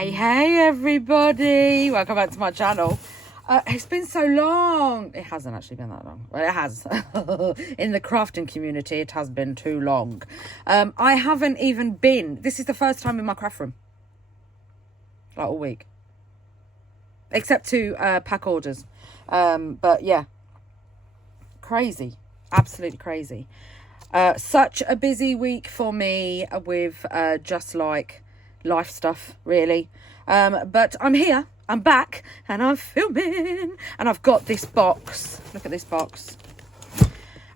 Hey everybody, welcome back to my channel. It's been so long. It hasn't actually been that long. Well, it has. In the crafting community, it has been too long. I haven't even been, this is the first time in my craft room, like all week, except to pack orders. But yeah, crazy, absolutely crazy. Such a busy week for me with just like life stuff, really. But I'm here, I'm back, and I'm filming, and I've got this box. Look at this box.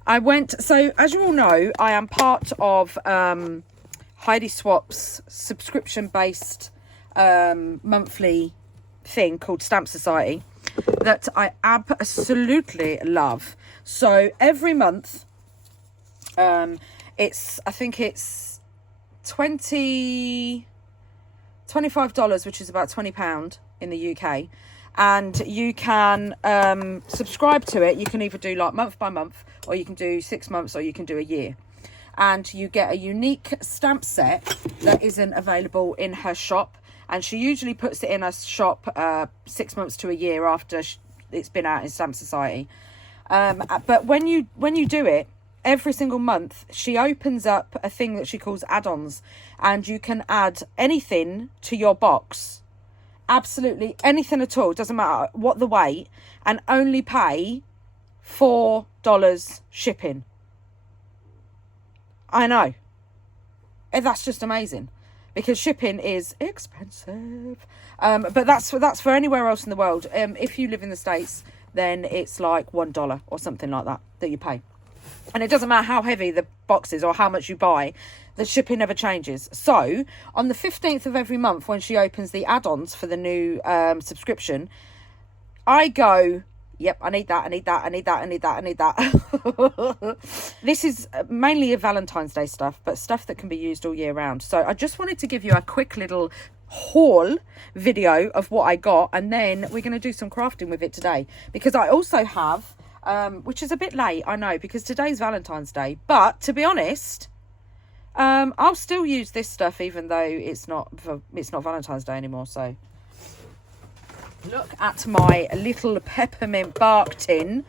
So as you all know, I am part of Heidi Swapp's subscription-based monthly thing called Stamp Society that I absolutely love. So every month, I think it's $25, which is about £20 in the UK, and you can subscribe to it. You can either do like month by month, or you can do 6 months, or you can do a year, and you get a unique stamp set that isn't available in her shop, and she usually puts it in her shop 6 months to a year after it's been out in Stamp Society. But when you do it, every single month, she opens up a thing that she calls add-ons, and you can add anything to your box. Absolutely anything at all. Doesn't matter what the weight, and only pay $4 shipping. I know. And that's just amazing, because shipping is expensive. But that's for anywhere else in the world. If you live in the States, then it's like $1 or something like that you pay. And it doesn't matter how heavy the box is or how much you buy, the shipping never changes. So on the 15th of every month, when she opens the add-ons for the new subscription, I go, yep, I need that, I need that, I need that, I need that, I need that. This is mainly a Valentine's Day stuff, but stuff that can be used all year round. So I just wanted to give you a quick little haul video of what I got, and then we're going to do some crafting with it today, because I also have... which is a bit late, I know, because today's Valentine's Day. But to be honest, I'll still use this stuff, even though it's not Valentine's Day anymore. So look at my little peppermint bark tin,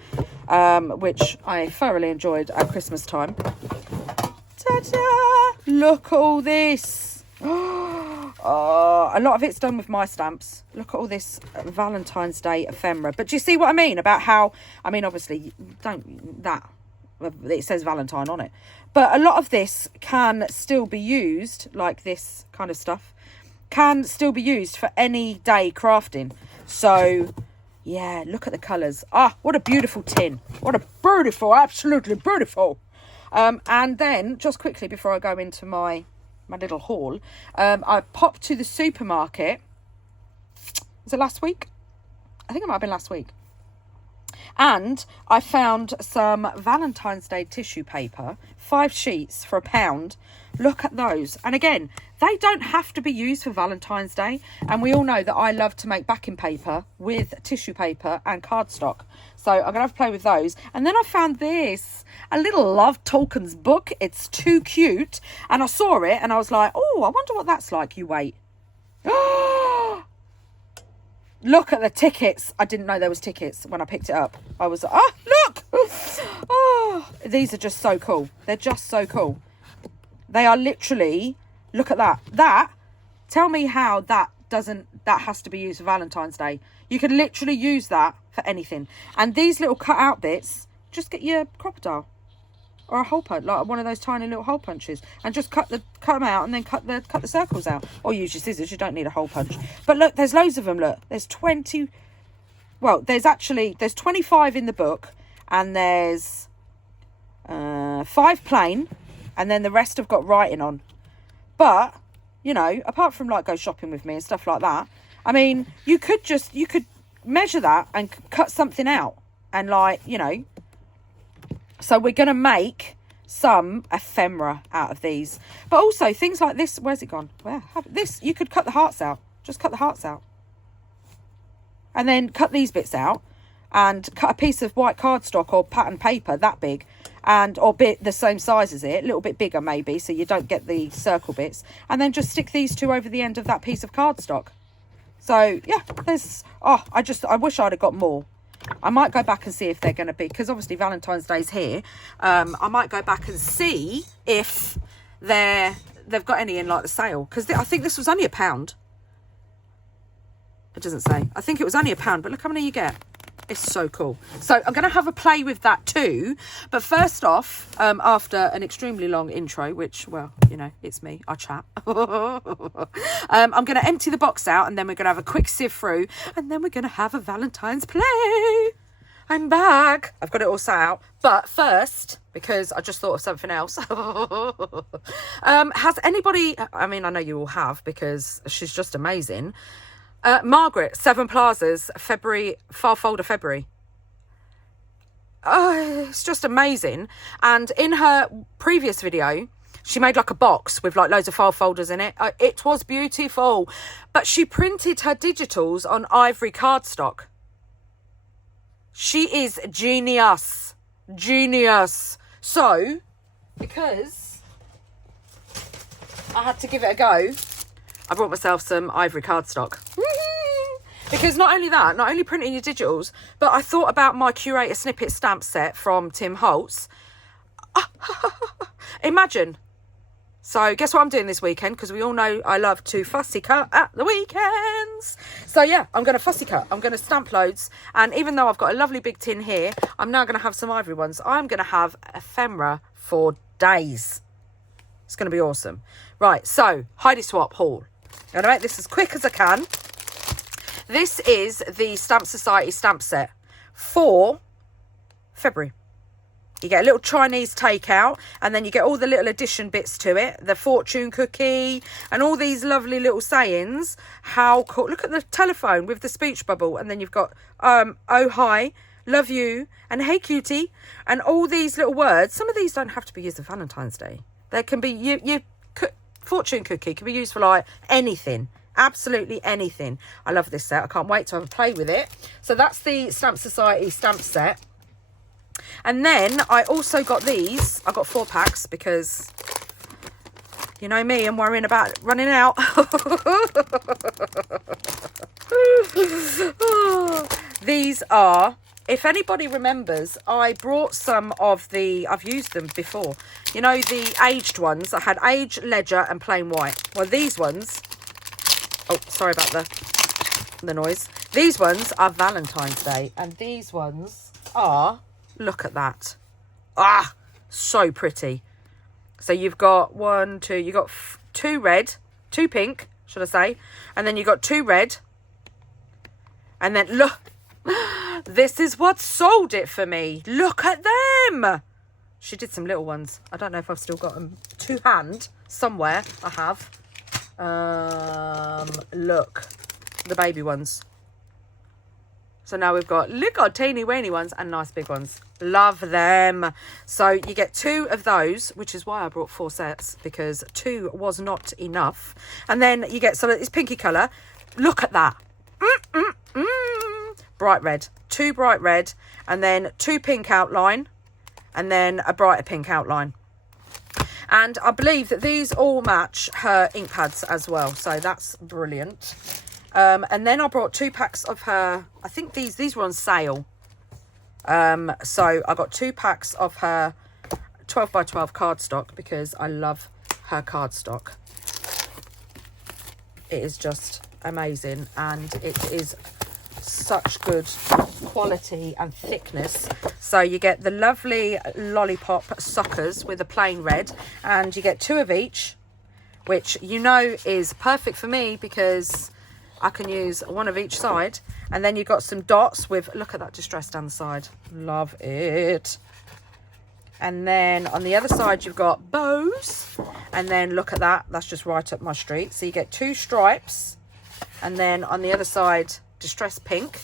which I thoroughly enjoyed at Christmas time. Ta-da! Look at all this. Oh, a lot of it's done with my stamps. Look at all this Valentine's Day ephemera. But do you see what I mean about how, I mean, obviously, it says Valentine on it. But a lot of this can still be used, like this kind of stuff, can still be used for any day crafting. So, yeah, look at the colours. Ah, what a beautiful tin. What a beautiful, absolutely beautiful. And then, just quickly before I go into my little haul, I popped to the supermarket. Was it last week? I think it might have been last week. And I found some Valentine's Day tissue paper, 5 sheets for £1. Look at those. And again, they don't have to be used for Valentine's Day. And we all know that I love to make backing paper with tissue paper and cardstock. So I'm going to have to play with those. And then I found this, a little love tokens book. It's too cute. And I saw it and I was like, oh, I wonder what that's like. You wait. Look at the tickets. I didn't know there was tickets when I picked it up. I was like, oh, look. Oh, these are just so cool. They're just so cool. They are literally, look at that. Tell me how that has to be used for Valentine's Day. You can literally use that for anything. And these little cut out bits, just get your crocodile or a hole punch, like one of those tiny little hole punches, and just cut them out, and then cut the circles out, or use your scissors. You don't need a hole punch. But look, there's loads of them. Look, there's 20. Well, there's 25 in the book, and there's 5 plain, and then the rest have got writing on. But you know, apart from like go shopping with me and stuff like that, I mean, you could measure that and cut something out, and like, you know. So we're going to make some ephemera out of these. But also things like this. Where's it gone? This, you could cut the hearts out. Just cut the hearts out. And then cut these bits out. And cut a piece of white cardstock or pattern paper that big. Or bit the same size as it. A little bit bigger maybe, so you don't get the circle bits. And then just stick these two over the end of that piece of cardstock. So yeah, there's, oh, I wish I'd have got more. I might go back and see if they're going to be, because obviously Valentine's Day's here. I might go back and see if they've got any in like the sale, because I think this was only £1. It doesn't say. I think it was only £1, but look how many you get. It's so cool. So I'm going to have a play with that too. But first off, after an extremely long intro, which, well, you know, it's me, I chat. I'm going to empty the box out, and then we're going to have a quick sieve through, and then we're going to have a Valentine's play. I'm back. I've got it all set out. But first, because I just thought of something else. Has anybody, I mean, I know you all have, because she's just amazing. Margaret, Seven Plazas, February, file folder February. Oh, it's just amazing. And in her previous video, she made like a box with like loads of file folders in it. It was beautiful. But she printed her digitals on ivory cardstock. She is genius. Genius. So, because I had to give it a go, I brought myself some ivory cardstock. Because not only that, not only printing your digitals, but I thought about my Curator Snippet stamp set from Tim Holtz. Imagine. So guess what I'm doing this weekend? Because we all know I love to fussy cut at the weekends. So yeah, I'm going to fussy cut. I'm going to stamp loads. And even though I've got a lovely big tin here, I'm now going to have some ivory ones. I'm going to have ephemera for days. It's going to be awesome. Right, so Heidi Swapp haul. I'm going to make this as quick as I can. This is the Stamp Society stamp set for February. You get a little Chinese takeout, and then you get all the little addition bits to it. The fortune cookie and all these lovely little sayings. How cool. Look at the telephone with the speech bubble. And then you've got, oh, hi, love you, and hey, cutie. And all these little words. Some of these don't have to be used on Valentine's Day. There can be, your fortune cookie can be used for like anything. Absolutely anything. I love this set. I can't wait to have a play with it. So that's the Stamp Society stamp set. And then I also got these. I got 4 packs because you know me, I'm worrying about running out. These are, if anybody remembers, I brought some of the, I've used them before. You know, the aged ones. I had Age, Ledger and Plain White. Well, these ones, oh, sorry about the noise. These ones are Valentine's Day. And these ones are, look at that. Ah, so pretty. So you've got you got 2 red, 2 pink, should I say. And then you've got 2 red. And then, look, this is what sold it for me. Look at them. She did some little ones. I don't know if I've still got them to hand somewhere. I have. Look, the baby ones. So now we've got little teeny weeny ones and nice big ones. Love them. So you get 2 of those, which is why I brought 4 sets, because 2 was not enough. And then you get some of this pinky colour. Look at that. Bright red. 2 bright red, and then 2 pink outline, and then a brighter pink outline. And I believe that these all match her ink pads as well. So that's brilliant. And then I brought 2 packs of her, I think these were on sale. So I got 2 packs of her 12x12 cardstock because I love her cardstock. It is just amazing, and it is such good quality and thickness. So you get the lovely lollipop suckers with a plain red, and you get 2 of each, which you know is perfect for me because I can use 1 of each side. And then you've got some dots with, look at that distress down the side. Love it. And then on the other side, you've got bows. And then look at that. That's just right up my street. So you get 2 stripes. And then on the other side, distress pink.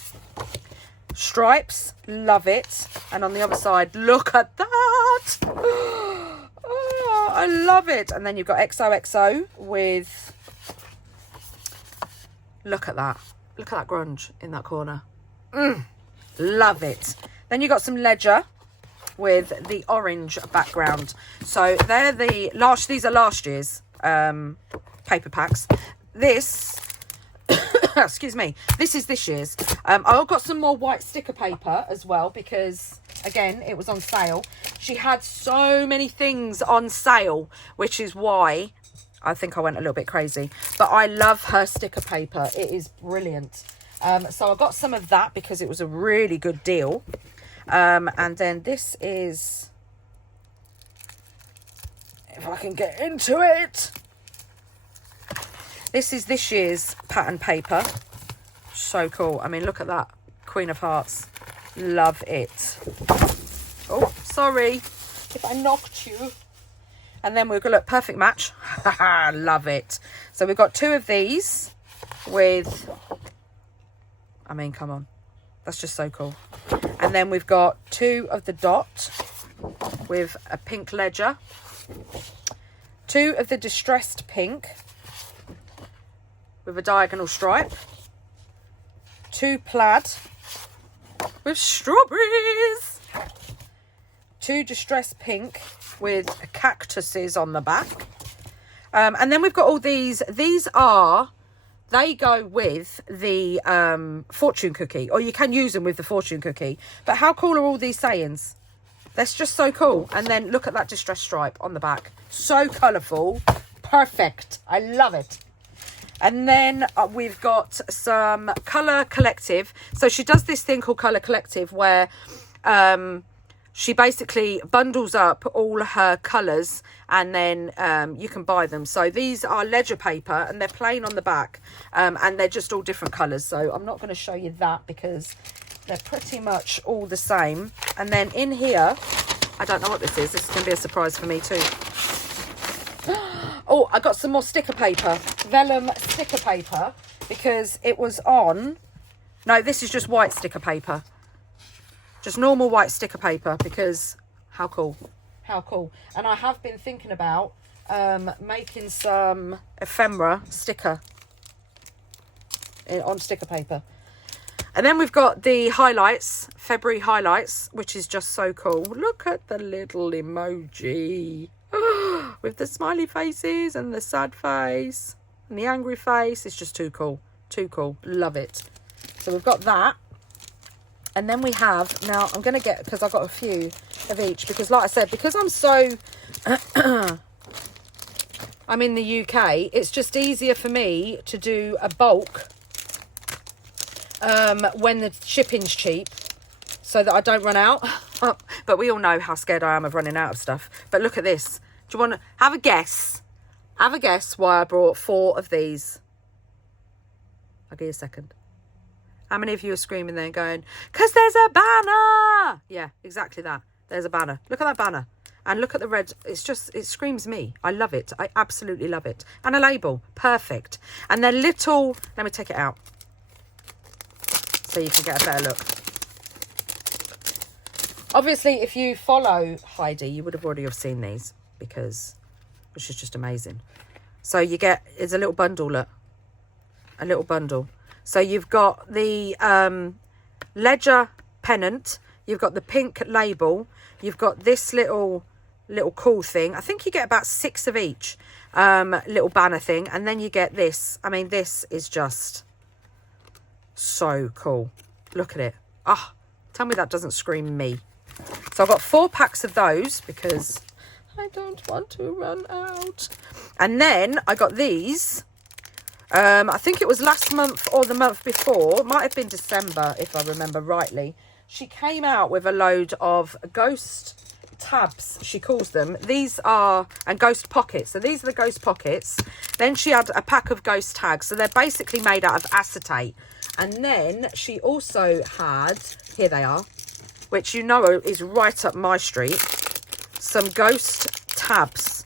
Stripes. Love it. And on the other side, look at that. Oh, I love it. And then you've got XOXO with, look at that. Look at that grunge in that corner. Love it. Then you got some Ledger with the orange background. So they're these are last year's paper packs. This excuse me, this is this year's. I've got some more white sticker paper as well, because again, it was on sale. She had so many things on sale, which is why I think I went a little bit crazy. But I love her sticker paper. It is brilliant. So I got some of that because it was a really good deal. And then this is, if I can get into it, this is this year's pattern paper. So cool. I mean, look at that. Queen of Hearts. Love it. Oh, sorry if I knocked you. And then we've got, look, perfect match. Love it. So we've got 2 of these with, I mean, come on. That's just so cool. And then we've got 2 of the dot with a pink ledger. 2 of the distressed pink with a diagonal stripe. 2 plaid with strawberries. 2 distressed pink with cactuses on the back. And then we've got all these. These are, they go with the fortune cookie, or you can use them with the fortune cookie. But how cool are all these sayings? That's just so cool. And then look at that distressed stripe on the back. So colourful. Perfect. I love it. And then we've got some Colour Collective. So she does this thing called Colour Collective where she basically bundles up all her colours, and then you can buy them. So these are ledger paper and they're plain on the back, and they're just all different colours. So I'm not going to show you that because they're pretty much all the same. And then in here, I don't know what this is. This is going to be a surprise for me too. Oh, I got some more sticker paper, vellum sticker paper, because it was on, no, this is just white sticker paper. Just normal white sticker paper, because how cool, how cool. And I have been thinking about making some ephemera sticker on sticker paper. And then we've got the highlights, February highlights, which is just so cool. Look at the little emoji with the smiley faces and the sad face and the angry face. It's just too cool, too cool. Love it. So we've got that. And then we have, now I'm going to get, because I've got a few of each, because like I said, because I'm so, I'm in the UK, it's just easier for me to do a bulk when the shipping's cheap, so that I don't run out. But we all know how scared I am of running out of stuff. But look at this. Do you want to have a guess? Have a guess why I brought 4 of these. I'll give you a second. How many of you are screaming there and going, because there's a banner? Yeah, exactly that. There's a banner. Look at that banner. And look at the red. It's just, it screams me. I love it. I absolutely love it. And a label. Perfect. And they're little, let me take it out so you can get a better look. Obviously, if you follow Heidi, you would have already have seen these, because which is just amazing. So you get, it's a little bundle, look. A little bundle. So you've got the ledger pennant, you've got the pink label, you've got this little cool thing. I think you get about 6 of each little banner thing, and then you get this. I mean, this is just so cool. Look at it. Ah, tell me that doesn't scream me. So I've got 4 packs of those because I don't want to run out. And then I got these. I think it was last month or the month before. It might have been December, if I remember rightly. She came out with a load of ghost tabs, she calls them. These are, and ghost pockets. So these are the ghost pockets. Then she had a pack of ghost tags. So they're basically made out of acetate. And then she also had, here they are, which you know is right up my street, some ghost tabs.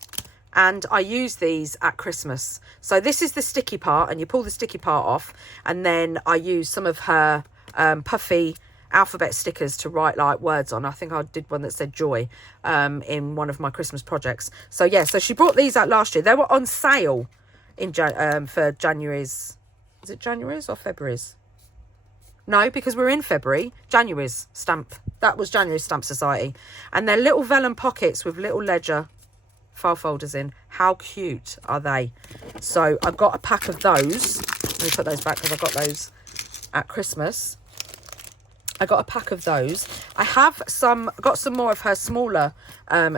And I use these at Christmas. So this is the sticky part, and you pull the sticky part off, and then I use some of her puffy alphabet stickers to write like words on. I think I did one that said joy in one of my Christmas projects. So yeah, so she brought these out last year. They were on sale in for January's, is it January's or February's? No, because we're in February. January's stamp. That was January's Stamp Society. And they're little vellum pockets with little ledger file folders in. How cute are they? So I've got a pack of those. Let me put those back because I got those at Christmas. I got a pack of those. I have got some more of her smaller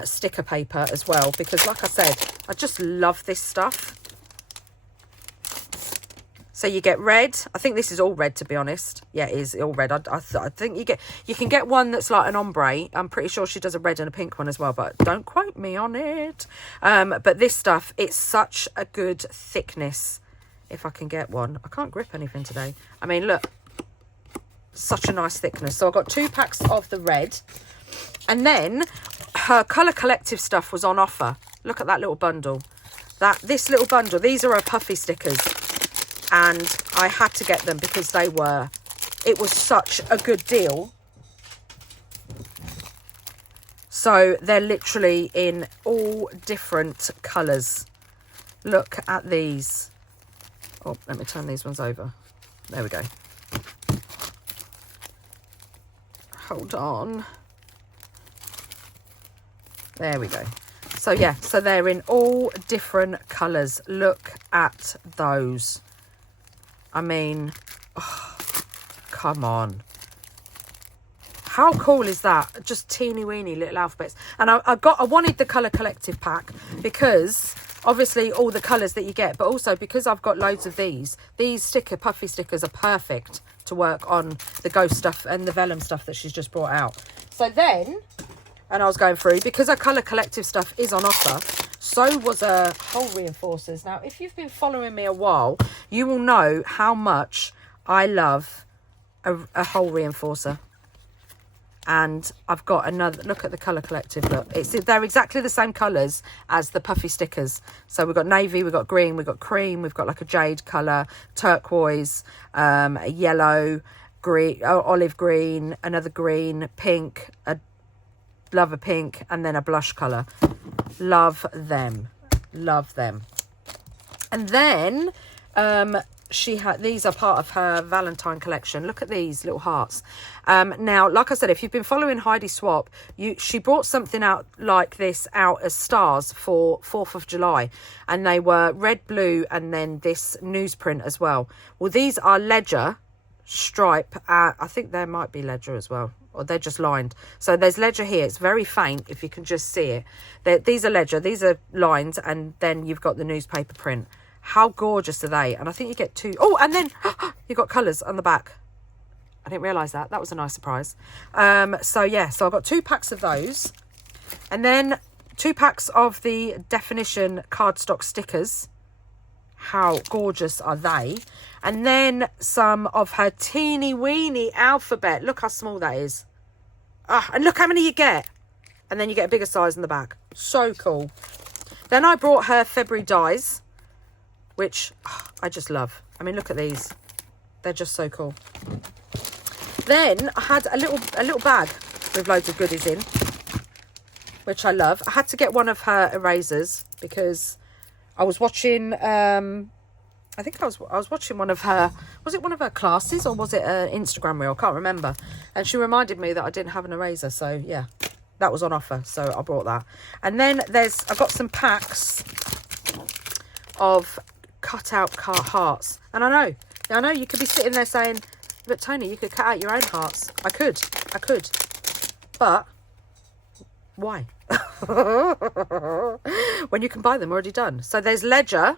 sticker paper as well, because like I said, I just love this stuff. So you get red. I think this is all red, to be honest. Yeah, it is all red. I think you can get one that's like an ombre. I'm pretty sure she does a red and a pink one as well, but don't quote me on it. But this stuff, it's such a good thickness. If I can get one. I can't grip anything today. I mean, look. Such a nice thickness. So I got 2 packs of the red. And then her Colour Collective stuff was on offer. Look at that little bundle. This little bundle, these are her puffy stickers. And I had to get them because it was such a good deal. So they're literally in all different colours. Look at these. Oh, let me turn these ones over. There we go. Hold on. There we go. So yeah, so they're in all different colours. Look at those. I mean, oh, come on. How cool is that? Just teeny weeny little alphabets. And I wanted the Colour Collective pack because obviously all the colours that you get, but also because I've got loads of these puffy stickers are perfect to work on the ghost stuff and the vellum stuff that she's just brought out. So then, and I was going through, because her Colour Collective stuff is on offer, so was her hole reinforcers. Now, if you've been following me a while, you will know how much I love a hole reinforcer. And I've got another, look at the Colour Collective, look. They're exactly the same colours as the puffy stickers. So we've got navy, we've got green, we've got cream, we've got like a jade colour, turquoise, a yellow, green, olive green, another green, pink, love a pink, and then a blush colour. Love them. Love them. And then these are part of her Valentine collection. Look at these little hearts. Now, like I said, if you've been following Heidi Swapp, she brought something out like this out as stars for 4th of July. And they were red, blue, and then this newsprint as well. Well, these are ledger stripe. I think there might be ledger as well. Or they're just lined. So there's ledger here. It's very faint if you can just see it. These are ledger. These are lines. And then you've got the newspaper print. How gorgeous are they? And I think you get 2. Oh, and then you've got colours on the back. I didn't realise that. That was a nice surprise. So, yeah. So I've got 2 packs of those. And then 2 packs of the Definition cardstock stickers. How gorgeous are they? And then some of her teeny weeny alphabet. Look how small that is. And look how many you get. And then you get a bigger size in the back. So cool. Then I brought her February dies, which I just love. I mean, look at these. They're just so cool. Then I had a little bag with loads of goodies in, which I love. I had to get one of her erasers because I was watching, I think I was watching one of her, was it one of her classes or was it an Instagram reel? I can't remember. And she reminded me that I didn't have an eraser. So yeah, that was on offer. So I brought that. And then I've got some packs of cut out hearts. And I know you could be sitting there saying, but Toni, you could cut out your own hearts. I could. But why? When you can buy them already done. So there's ledger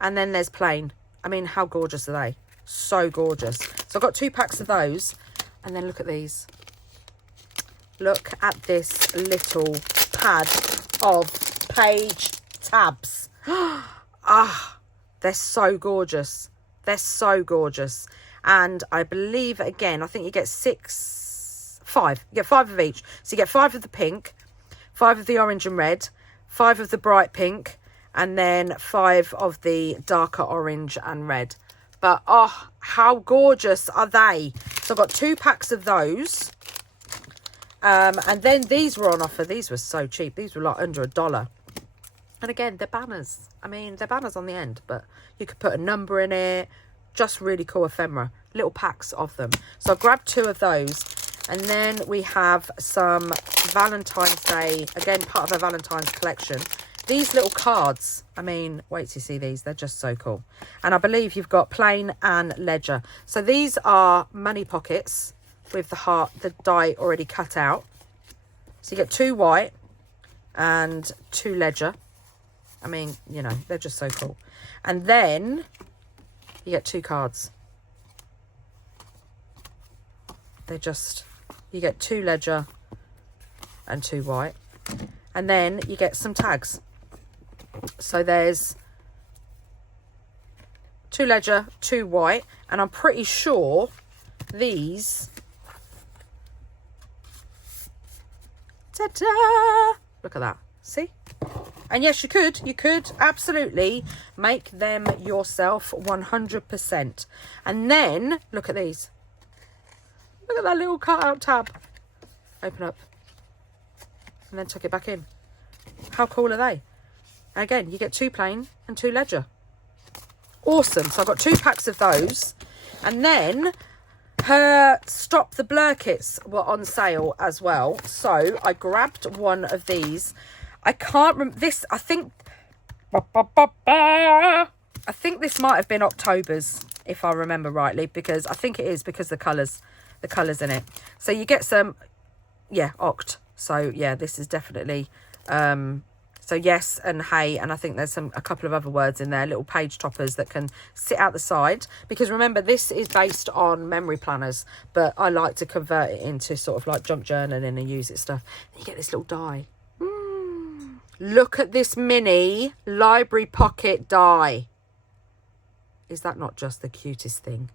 and then there's plain. I mean, how gorgeous are they? So gorgeous. So I've got 2 packs of those. And then look at these. Look at this little pad of page tabs. They're so gorgeous. They're so gorgeous. And I believe, again, I think you get 5. You get 5 of each. So you get 5 of the pink, 5 of the orange and red, 5 of the bright pink, and then 5 of the darker orange and red. But, oh, how gorgeous are they? So I've got 2 packs of those. And then these were on offer. These were so cheap. These were like under $1. And again, they're banners. I mean, they're banners on the end, but you could put a number in it. Just really cool ephemera. Little packs of them. So I grabbed 2 of those. And then we have some Valentine's Day. Again, part of our Valentine's collection. these little cards, I mean, wait till you see these. They're just so cool. And I believe you've got plain and ledger. So these are money pockets with the heart, the die already cut out. So you get 2 white and 2 ledger. I mean, you know, they're just so cool. And then you get 2 cards. They're just, you get 2 ledger and 2 white. And then you get some tags. So there's 2 ledger, 2 white, and I'm pretty sure these, ta-da, look at that, see? And yes, you could absolutely make them yourself 100%. And then look at these. Look at that little cutout tab. Open up. And then tuck it back in. How cool are they? And again, you get 2 plain and 2 ledger. Awesome. So I've got 2 packs of those. And then her Stop the Blur kits were on sale as well. So I grabbed one of these. I can't remember this. I think this might have been October's, if I remember rightly, because I think it is because the colours in it. So you get some, yeah, Oct. So yeah, this is definitely so yes and hey, and I think there's a couple of other words in there, little page toppers that can sit out the side, because remember this is based on memory planners, but I like to convert it into sort of like junk journaling and use it stuff. And you get this little die. Look at this mini library pocket die. Is that not just the cutest thing?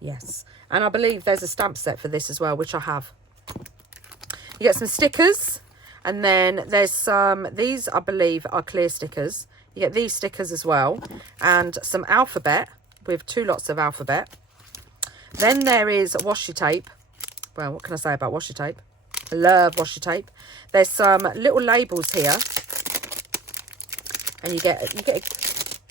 Yes. And I believe there's a stamp set for this as well, which I have. You get some stickers, and then there's some, these I believe are clear stickers. You get these stickers as well, and some alphabet with 2 lots of alphabet. Then there is washi tape. Well, what can I say about washi tape? I love washi tape. There's some little labels here, and you get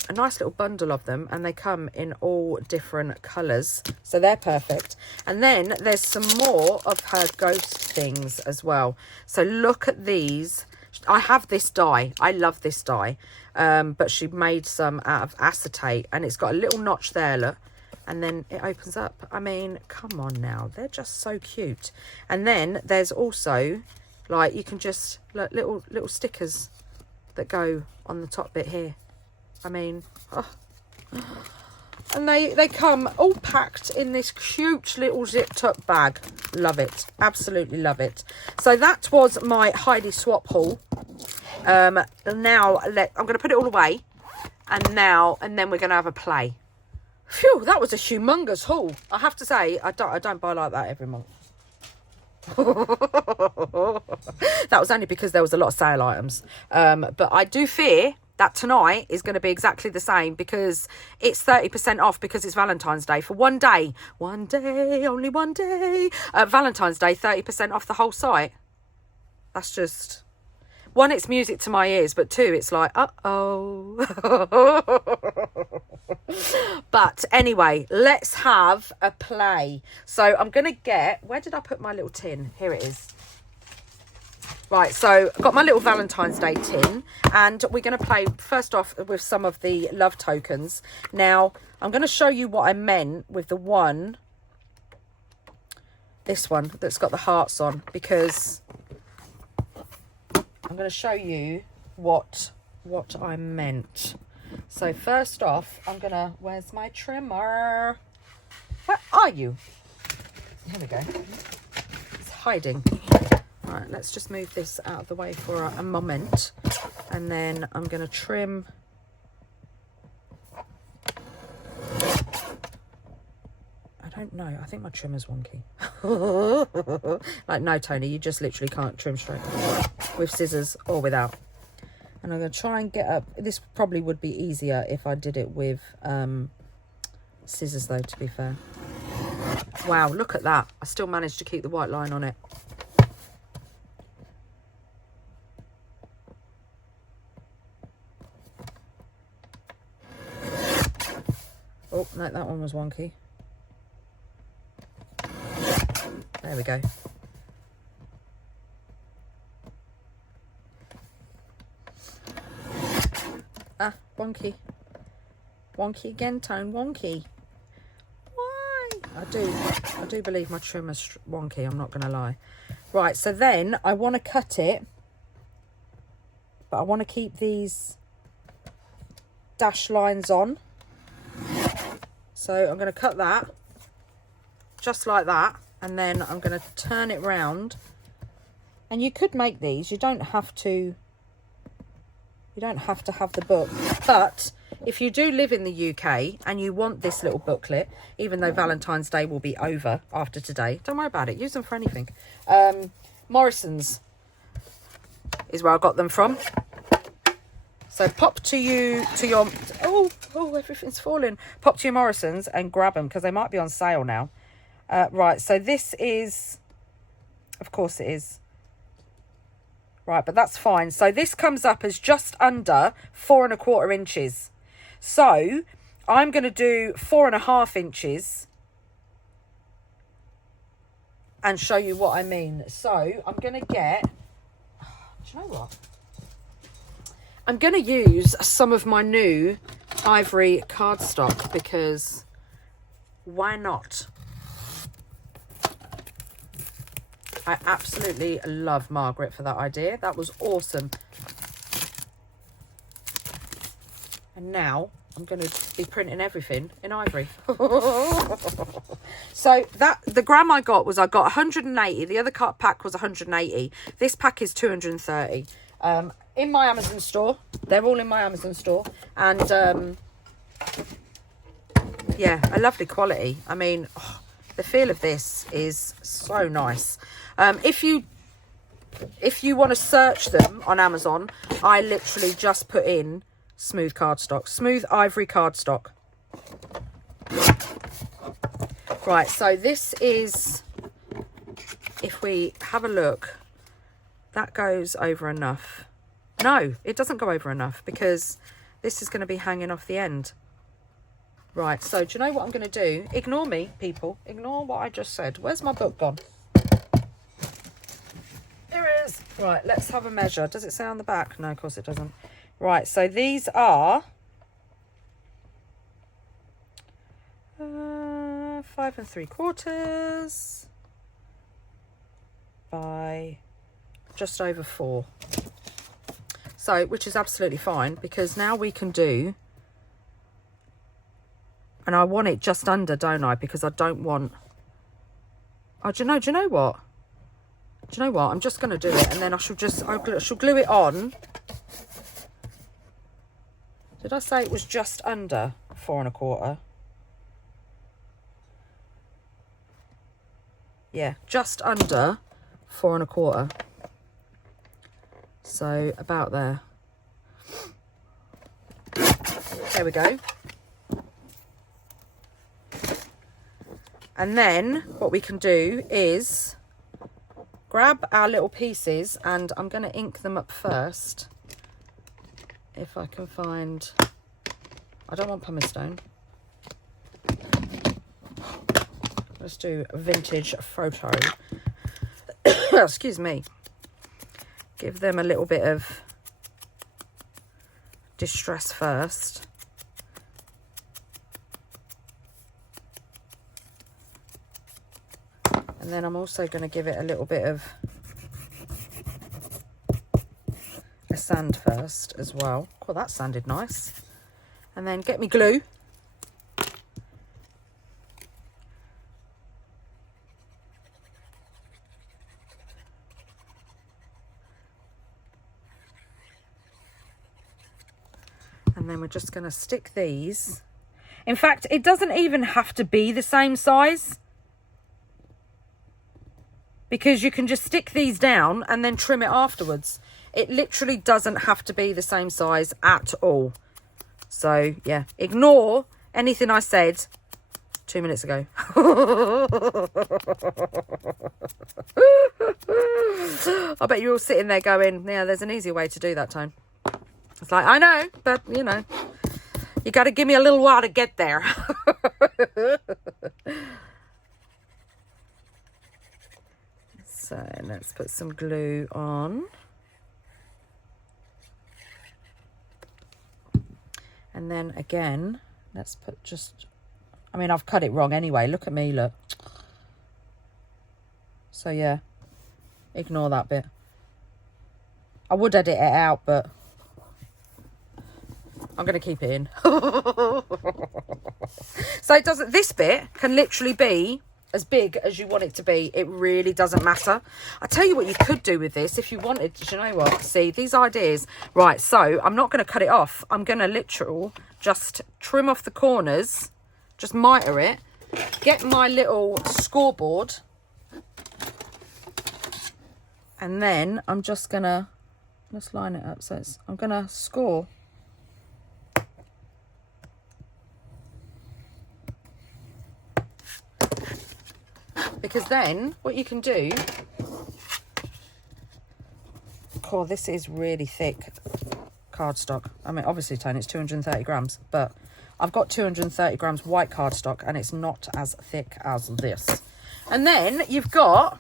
a nice little bundle of them, and they come in all different colours, so they're perfect. And then there's some more of her ghost things as well. So look at these. I have this die. I love this die, but she made some out of acetate, and it's got a little notch there, look, and then it opens up. I mean, come on now, they're just so cute. And then there's also, like, you can just look, little stickers that go on the top bit here. I mean, oh. And they come all packed in this cute little zipped up bag. Love it. Absolutely love it. So that was my Heidi Swapp haul. Now I'm going to put it all away, and then we're going to have a play. Phew, that was a humongous haul. I have to say, I don't buy like that every month. That was only because there was a lot of sale items. But I do fear that tonight is going to be exactly the same, because it's 30% off because it's Valentine's Day for one day, only one day. Valentine's Day, 30% off the whole site. That's just, one, it's music to my ears, but 2, it's like, uh-oh. But anyway, let's have a play. So I'm going to get, where did I put my little tin? Here it is. Right, so I've got my little Valentine's Day tin, and we're going to play first off with some of the love tokens. Now, I'm going to show you what I meant with the one, this one that's got the hearts on, because I'm going to show you what I meant. So first off, I'm going to, where's my trimmer? Where are you? Here we go. It's hiding. Right, let's just move this out of the way for a moment, and then I'm going to trim. I don't know. I think my trimmer's wonky. Like, no, Toni, you just literally can't trim straight with scissors or without. And I'm going to try and get up. This probably would be easier if I did it with scissors, though, to be fair. Wow, look at that. I still managed to keep the white line on it. Oh, no, that one was wonky. There we go. Wonky. Wonky again, Tone, wonky. Why? I do believe my trimmer's wonky, I'm not going to lie. Right, so then I want to cut it, but I want to keep these dash lines on. So I'm going to cut that, just like that, and then I'm going to turn it round. And you could make these, you don't have to have the book, but if you do live in the UK and you want this little booklet, even though Valentine's Day will be over after today, don't worry about it, use them for anything. Morrison's is where I got them from. So pop to your oh everything's falling. Pop to your Morrison's and grab them because they might be on sale now. Right, so this is, of course it is. Right, but that's fine. So this comes up as just under 4¼ inches. So I'm going to do 4½ inches and show you what I mean. So I'm going to get, do you know what? I'm going to use some of my new ivory cardstock because why not? I absolutely love Margaret for that idea. That was awesome. And now I'm going to be printing everything in ivory. So the gram I got 180. The other pack was 180. This pack is 230. In my Amazon store. They're all in my Amazon store. And yeah, a lovely quality. I mean, the feel of this is so nice. If you want to search them on Amazon, I literally just put in smooth cardstock, smooth ivory cardstock. Right, so this is, if we have a look, that goes over enough. No, it doesn't go over enough because this is going to be hanging off the end. Right, so do you know what I'm going to do? Ignore me, people. Ignore what I just said. Where's my book gone? Here it is. Right, let's have a measure. Does it say on the back? No, of course it doesn't. Right, so these are 5 3/4 by just over 4. So, which is absolutely fine because now we can do, and I want it just under, don't I? Because I don't want, oh, do you know what? Do you know what? I'm just going to do it and then I shall glue it on. Did I say it was just under 4¼ Yeah, just under 4¼ So about there. There we go. And then what we can do is grab our little pieces, and I'm going to ink them up first. If I can find, I don't want pumice stone. Let's do a vintage photo. Excuse me. Give them a little bit of distress first. And then I'm also going to give it a little bit of a sand first as well. Well, that sounded nice. And then get me glue. And then we're just going to stick these. In fact, it doesn't even have to be the same size, because you can just stick these down and then trim it afterwards. It literally doesn't have to be the same size at all. So, yeah, ignore anything I said 2 minutes ago. I bet you're all sitting there going, yeah, there's an easier way to do that, Tone. It's like, I know, but, you know, you got to give me a little while to get there. So let's put some glue on. And then again, let's put just, I mean, I've cut it wrong anyway. Look at me, look. So yeah, ignore that bit. I would edit it out, but I'm going to keep it in. So it doesn't, this bit can literally be as big as you want it to be. It really doesn't matter. I tell you what you could do with this if you wanted. Do you know what? See, these ideas. Right, so I'm not going to cut it off. I'm going to literally just trim off the corners, just miter it, get my little scoreboard, and then I'm just going to, let's line it up. So it's, I'm going to score. Because then what you can do, oh, this is really thick cardstock. I mean, obviously, Toni, it's 230 grams, but I've got 230 grams white cardstock and it's not as thick as this. And then you've got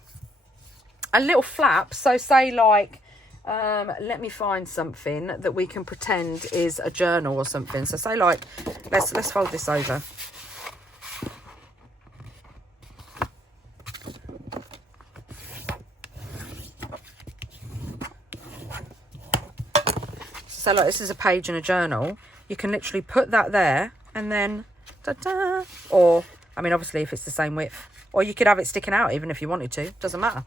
a little flap. So say like, let me find something that we can pretend is a journal or something. So say like, let's fold this over. So like this is a page in a journal. You can literally put that there and then ta-da! Or, I mean, obviously if it's the same width, or you could have it sticking out even if you wanted to, doesn't matter.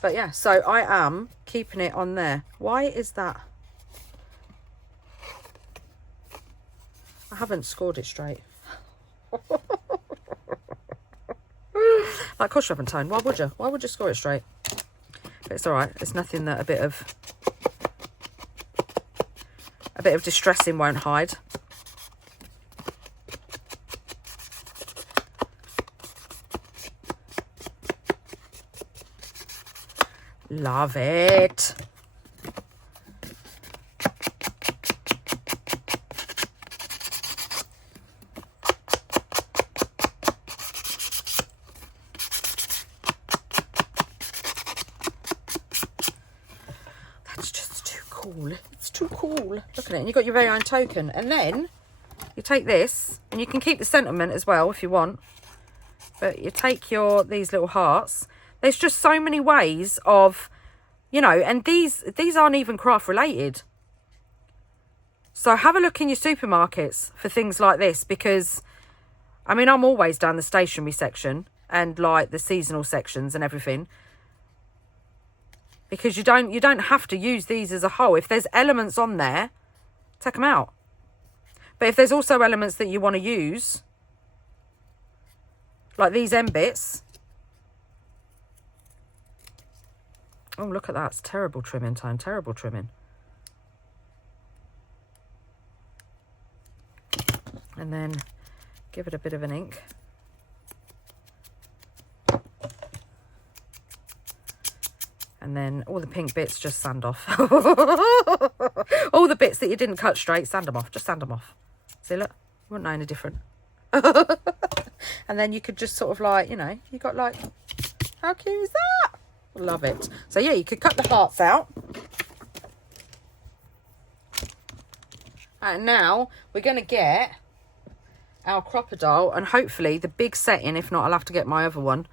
But yeah, so I am keeping it on there. Why is that? I haven't scored it straight. Like, of course you haven't, Toni. Why would you? Why would you score it straight? But it's all right. It's nothing that a bit of distressing won't hide. Love it. That's just too cool. It's too cool. Look at it. And you've got your very own token. And then you take this, and you can keep the sentiment as well if you want. But you take these little hearts. There's just so many ways of, you know, and these aren't even craft related. So have a look in your supermarkets for things like this, because, I mean, I'm always down the stationery section and like the seasonal sections and everything. Because you don't have to use these as a whole. If there's elements on there, take them out. But if there's also elements that you want to use, like these end bits. Oh, look at that. It's terrible trimming, Toni. Terrible trimming. And then give it a bit of an ink. And then all the pink bits, just sand off. All the bits that you didn't cut straight, sand them off. Just sand them off. See, look. You wouldn't know any different. And then you could just sort of like, you know, you got like, how cute is that? Love it. So yeah, you could cut the hearts out. And now we're going to get our crocodile, and hopefully the big setting, if not I'll have to get my other one,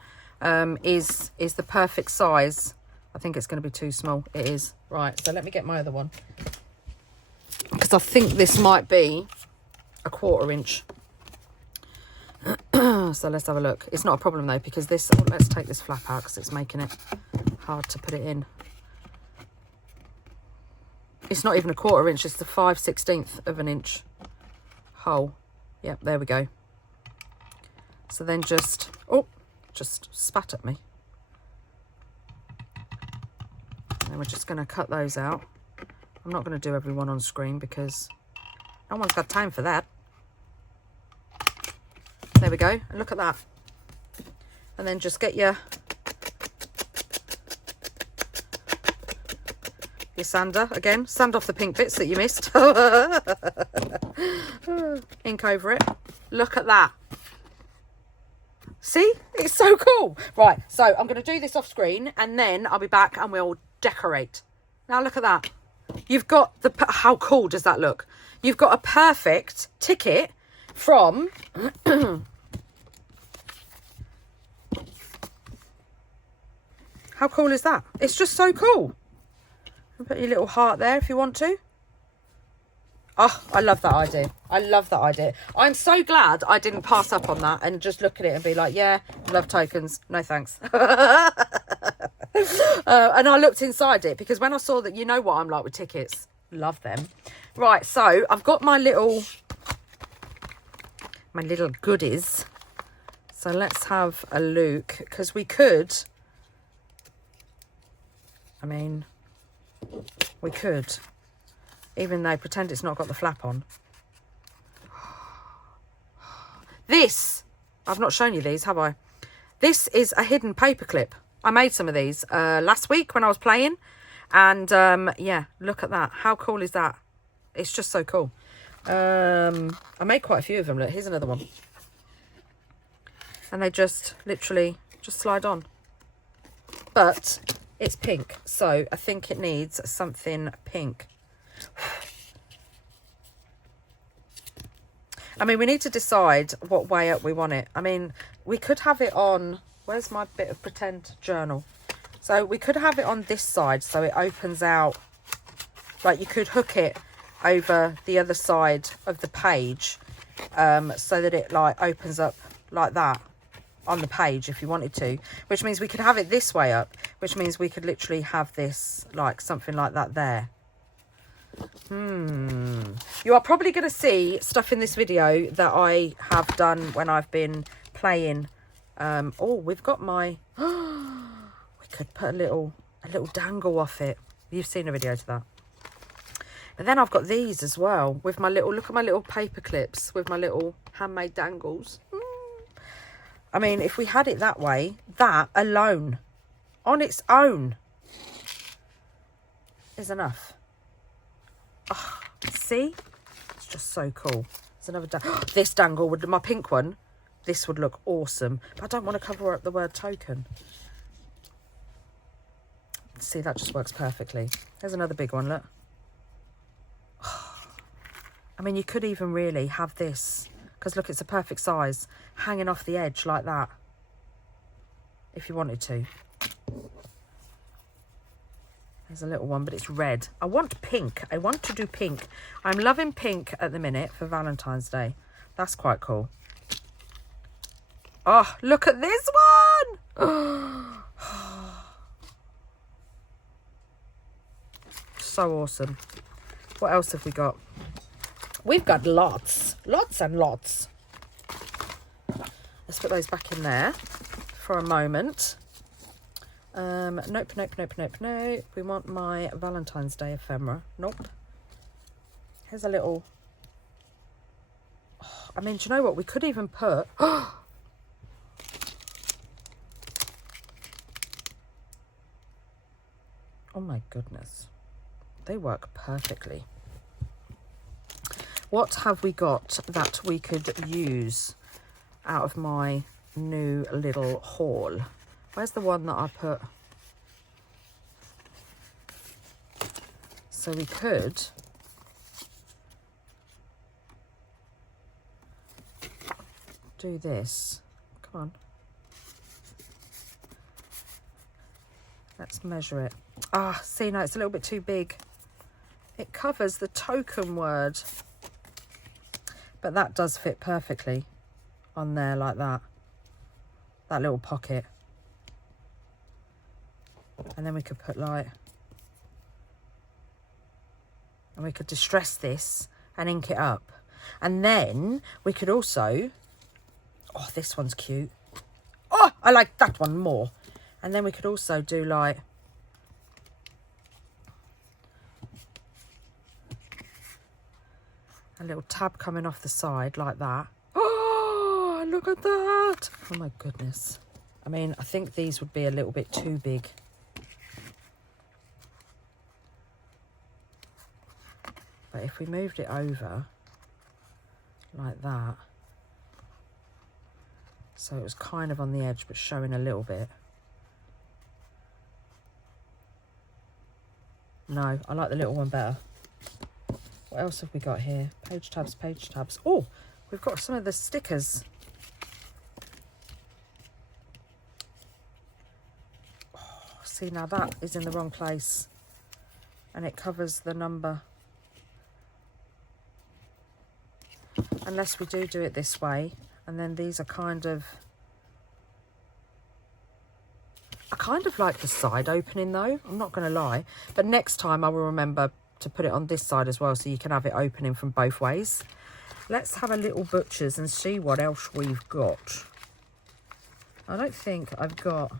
is the perfect size. I think it's going to be too small. It is. Right, so let me get my other one, because I think this might be a 1/4 inch. So let's have a look. It's not a problem though, because this, oh, let's take this flap out because it's making it hard to put it in. It's not even a 1/4 inch, it's the 5/16 of an inch hole. Yep, there we go. So then just, oh, just spat at me. And then we're just going to cut those out. I'm not going to do everyone on screen because no one's got time for that. There we go. And look at that. And then just get your sander again. Sand off the pink bits that you missed. Ink over it. Look at that. See? It's so cool. Right. So I'm going to do this off screen and then I'll be back and we'll decorate. Now look at that. you've got the, how cool does that look? You've got a perfect ticket from, how cool is that? It's just so cool. Put your little heart there if you want to. Oh, I love that idea. I love that idea. I'm so glad I didn't pass up on that and just look at it and be like, yeah, love tokens. No thanks. And I looked inside it because when I saw that, you know what I'm like with tickets. Love them. Right, so I've got my little goodies. So let's have a look because we could, I mean, we could, even though pretend it's not got the flap on. This, I've not shown you these, have I? This is a hidden paperclip. I made some of these last week when I was playing. And yeah, look at that. How cool is that? It's just so cool. I made quite a few of them. Look, here's another one. And they just literally just slide on. But it's pink, so I think it needs something pink. I mean, we need to decide what way up we want it. I mean, we could have it on, where's my bit of pretend journal? So we could have it on this side so it opens out, like you could hook it over the other side of the page so that it like opens up like that on the page if you wanted to, which means we could have it this way up, which means we could literally have this like something like that there. You are probably going to see stuff in this video that I have done when I've been playing. Oh, we've got my we could put a little dangle off it. You've seen a video to that. But then I've got these as well with my little, look at my little paper clips with my little handmade dangles. I mean, if we had it that way, that alone, on its own, is enough. Oh, see? It's just so cool. There's another this dangle, would my pink one, this would look awesome. But I don't want to cover up the word token. See, that just works perfectly. There's another big one, look. I mean, you could even really have this, because look, it's a perfect size, hanging off the edge like that, if you wanted to. There's a little one, but it's red. I want pink. I want to do pink. I'm loving pink at the minute for Valentine's Day. That's quite cool. Oh, look at this one. So awesome. What else have we got? We've got lots and lots. Let's put those back in there for a moment. Nope. We want my Valentine's Day ephemera. Nope. Here's a little, oh, I mean, do you know what? We could even put, oh my goodness. They work perfectly. What have we got that we could use out of my new little haul? Where's the one that I put? So we could do this. Come on. Let's measure it. Ah, see, no, it's a little bit too big. It covers the token word. But that does fit perfectly on there like that. That little pocket. And then we could put like, and we could distress this and ink it up. And then we could also, oh, this one's cute. Oh, I like that one more. And then we could also do like, a little tab coming off the side like that. Oh, look at that. Oh my goodness. I mean, I think these would be a little bit too big. But if we moved it over like that, so it was kind of on the edge but showing a little bit. No, I like the little one better. What else have we got here? Page tabs, page tabs. Oh, we've got some of the stickers. Oh, see, now that is in the wrong place. And it covers the number. Unless we do it this way. And then these are kind of... I kind of like the side opening though. I'm not going to lie. But next time I will remember to put it on this side as well, so you can have it opening from both ways. Let's have a little butcher's and see what else we've got. I don't think I've got...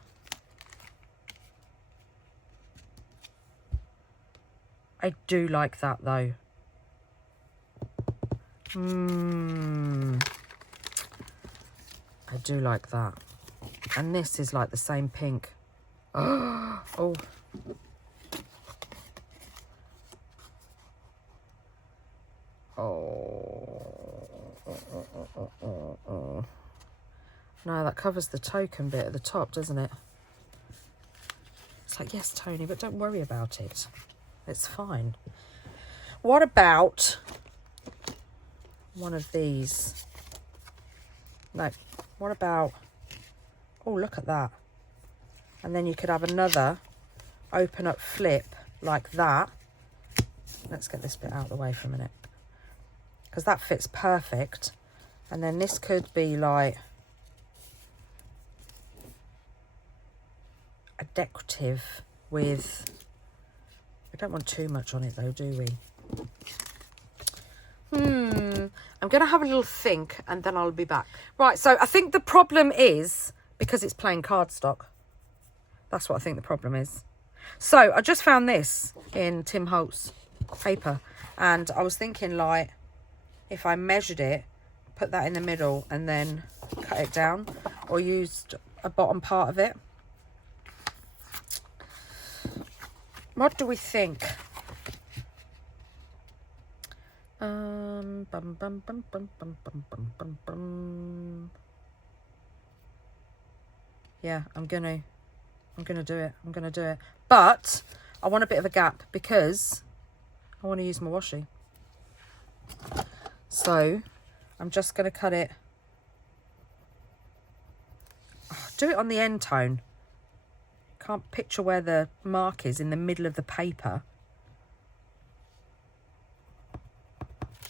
I do like that though. I do like that. And this is like the same pink. Oh. No, that covers the token bit at the top, doesn't it? It's like, yes, Toni, but don't worry about it. It's fine. What about one of these? No, what about... Oh, look at that. And then you could have another open up flip like that. Let's get this bit out of the way for a minute, because that fits perfect. And then this could be like a decorative with... We don't want too much on it though, do we? I'm going to have a little think and then I'll be back. Right, so I think the problem is because it's plain cardstock. That's what I think the problem is. So I just found this in Tim Holtz paper, and I was thinking, like, if I measured it, put that in the middle and then cut it down, or used a bottom part of it. What do we think? Yeah, I'm gonna do it. I'm gonna do it. But I want a bit of a gap because I want to use my washi. So I'm just gonna cut it. Do it on the end tone. Can't picture where the mark is in the middle of the paper.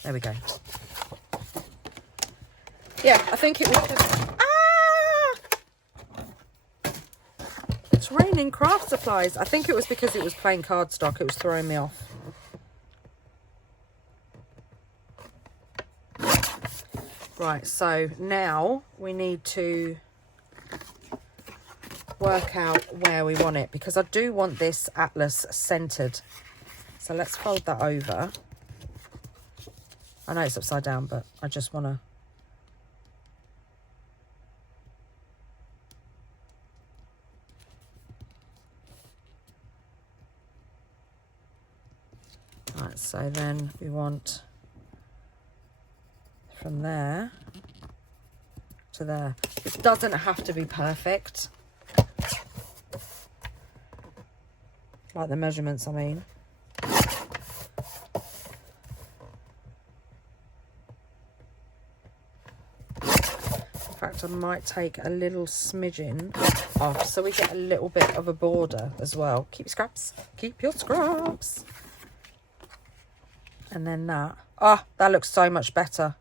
There we go. Yeah, I think it was just... It's raining craft supplies. I think it was because it was plain cardstock. It was throwing me off. Right, so now we need to work out where we want it, because I do want this atlas centered. So let's fold that over. I know it's upside down, but I just want to... Right, so then we want from there to there. It doesn't have to be perfect. Like the measurements, I mean. In fact, I might take a little smidgen off so we get a little bit of a border as well. Keep your scraps. Keep your scraps. And then that. Oh, that looks so much better.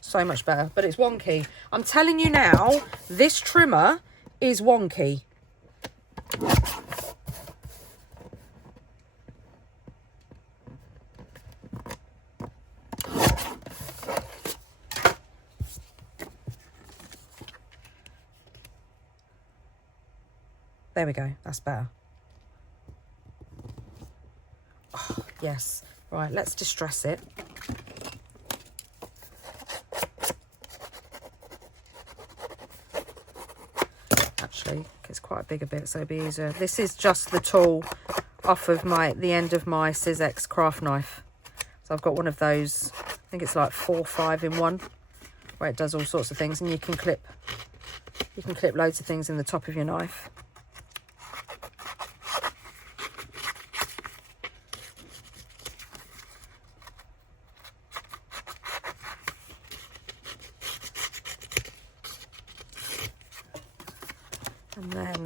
So much better. But it's wonky. I'm telling you now, this trimmer is wonky. There we go. That's better. Oh, yes. Right, let's distress it. Actually, it's quite big a bit, so it'll be easier. This is just the tool off of the end of my Sizex craft knife. So I've got one of those, I think it's like 4 or 5 in one, where it does all sorts of things, and you can clip loads of things in the top of your knife.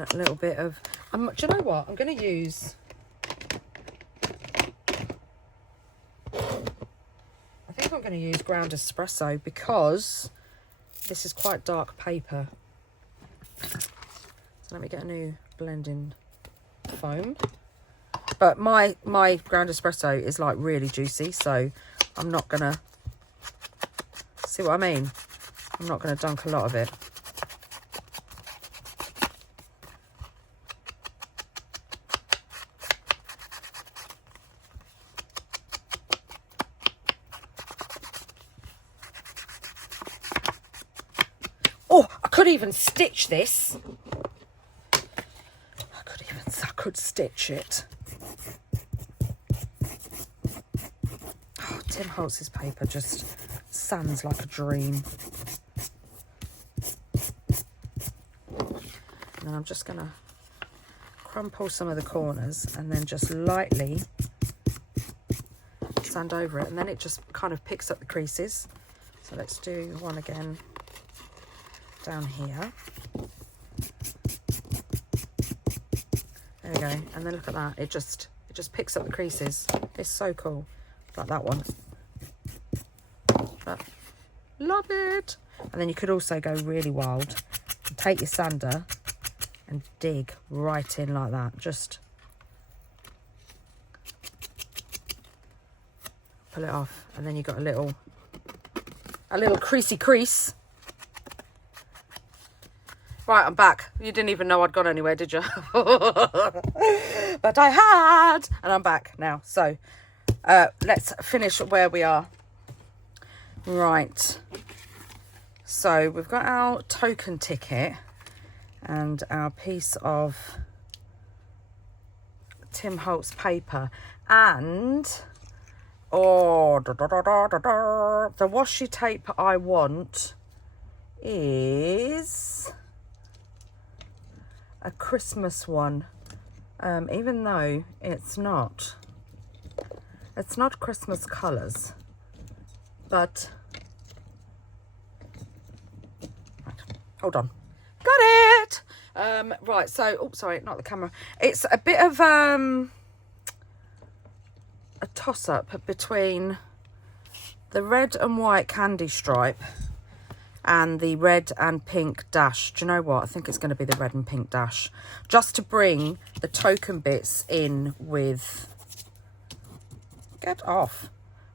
and a little bit of... do you know what? I'm going to use... I think I'm going to use ground espresso because this is quite dark paper. So let me get a new blending foam. But my ground espresso is like really juicy, so I'm not going to... See what I mean? I'm not going to dunk a lot of it. Oh, I could even stitch this. I could stitch it. Oh, Tim Holtz's paper just sands like a dream. And then I'm just going to crumple some of the corners and then just lightly sand over it, and then it just kind of picks up the creases. So let's do one again down here. There we go. And then look at that. It just picks up the creases. It's so cool. Like that one. But love it. And then you could also go really wild and take your sander and dig right in like that. Just pull it off, and then you've got a little creasy crease. Right, I'm back. You didn't even know I'd gone anywhere, did you? But I had, and I'm back now. So let's finish where we are. Right. So we've got our token ticket and our piece of Tim Holtz paper, and the washi tape I want is a Christmas one, even though it's not Christmas colours, but right, hold on, got it. Right, so oh sorry, not the camera. It's a bit of a toss-up between the red and white candy stripe and the red and pink dash. Do you know what? I think it's going to be the red and pink dash, just to bring the token bits in with... Get off.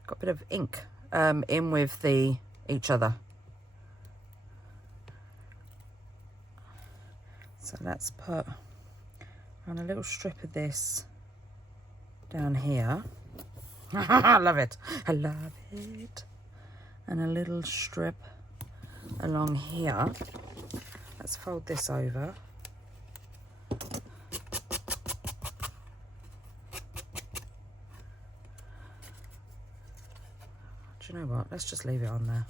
Got a bit of ink in with each other. So let's put on a little strip of this down here. I love it. I love it. And a little strip along here. Let's fold this over. Do you know what? Let's just leave it on there.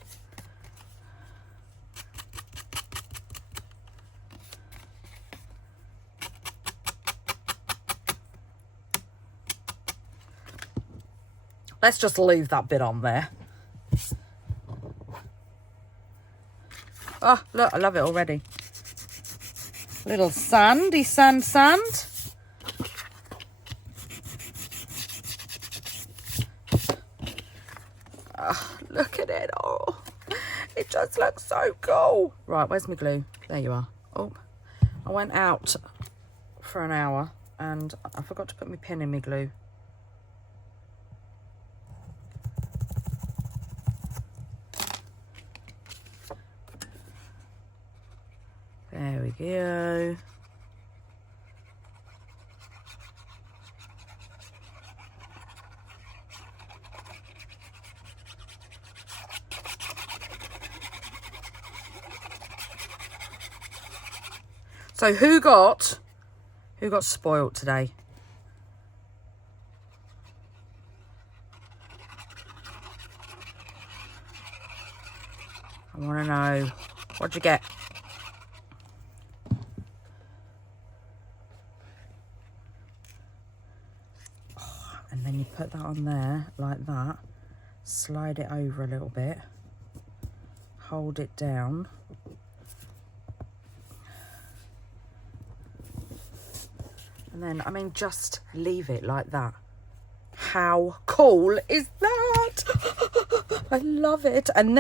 Let's just leave that bit on there. Oh, look, I love it already. Little sandy sand. Oh, look at it. Oh, it just looks so cool. Right, where's my glue? There you are. Oh, I went out for an hour and I forgot to put my pin in my glue. There we go. So who got spoilt today? I want to know. What'd you get? And then you put that on there like that, slide it over a little bit, hold it down, And then, I mean, just leave it like that. How cool is that? I love it. And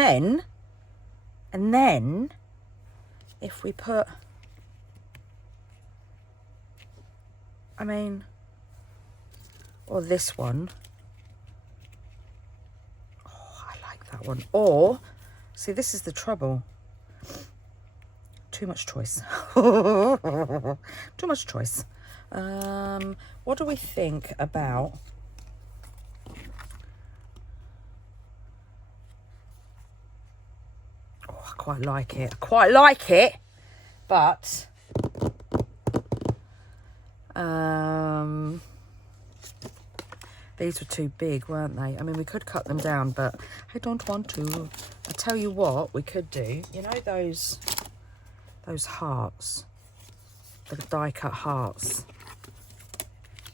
then if we put, I mean, or this one. Oh, I like that one. Or, see, this is the trouble. Too much choice. Too much choice. What do we think about I quite like it. I quite like it, but these were too big, weren't they? I mean, we could cut them down, but I don't want to. I tell you what we could do. You know those hearts, the die cut hearts,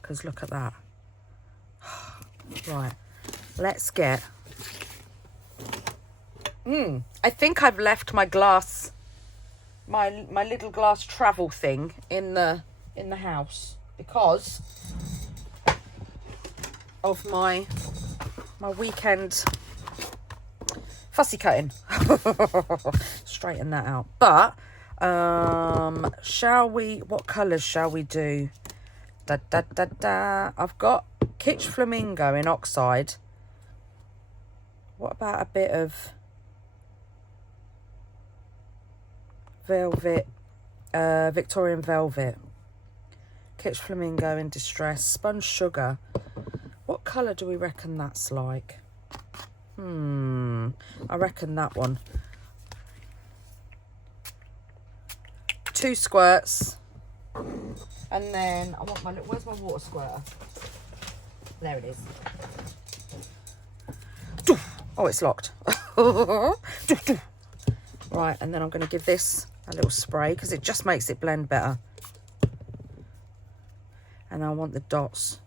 because look at that. Right, let's get I think I've left my glass, my little glass travel thing in the house because of my weekend fussy cutting. Straighten that out. But shall we, what colours shall we do? I've got Kitsch Flamingo in oxide. What about a bit of velvet, Victorian velvet? Kitsch Flamingo in distress. Sponge sugar. What colour do we reckon that's like? I reckon that one. 2 squirts. And then I want my little, where's my water squirter? There it is. Oh, it's locked. Right, and then I'm going to give this a little spray because it just makes it blend better. And I want the dots.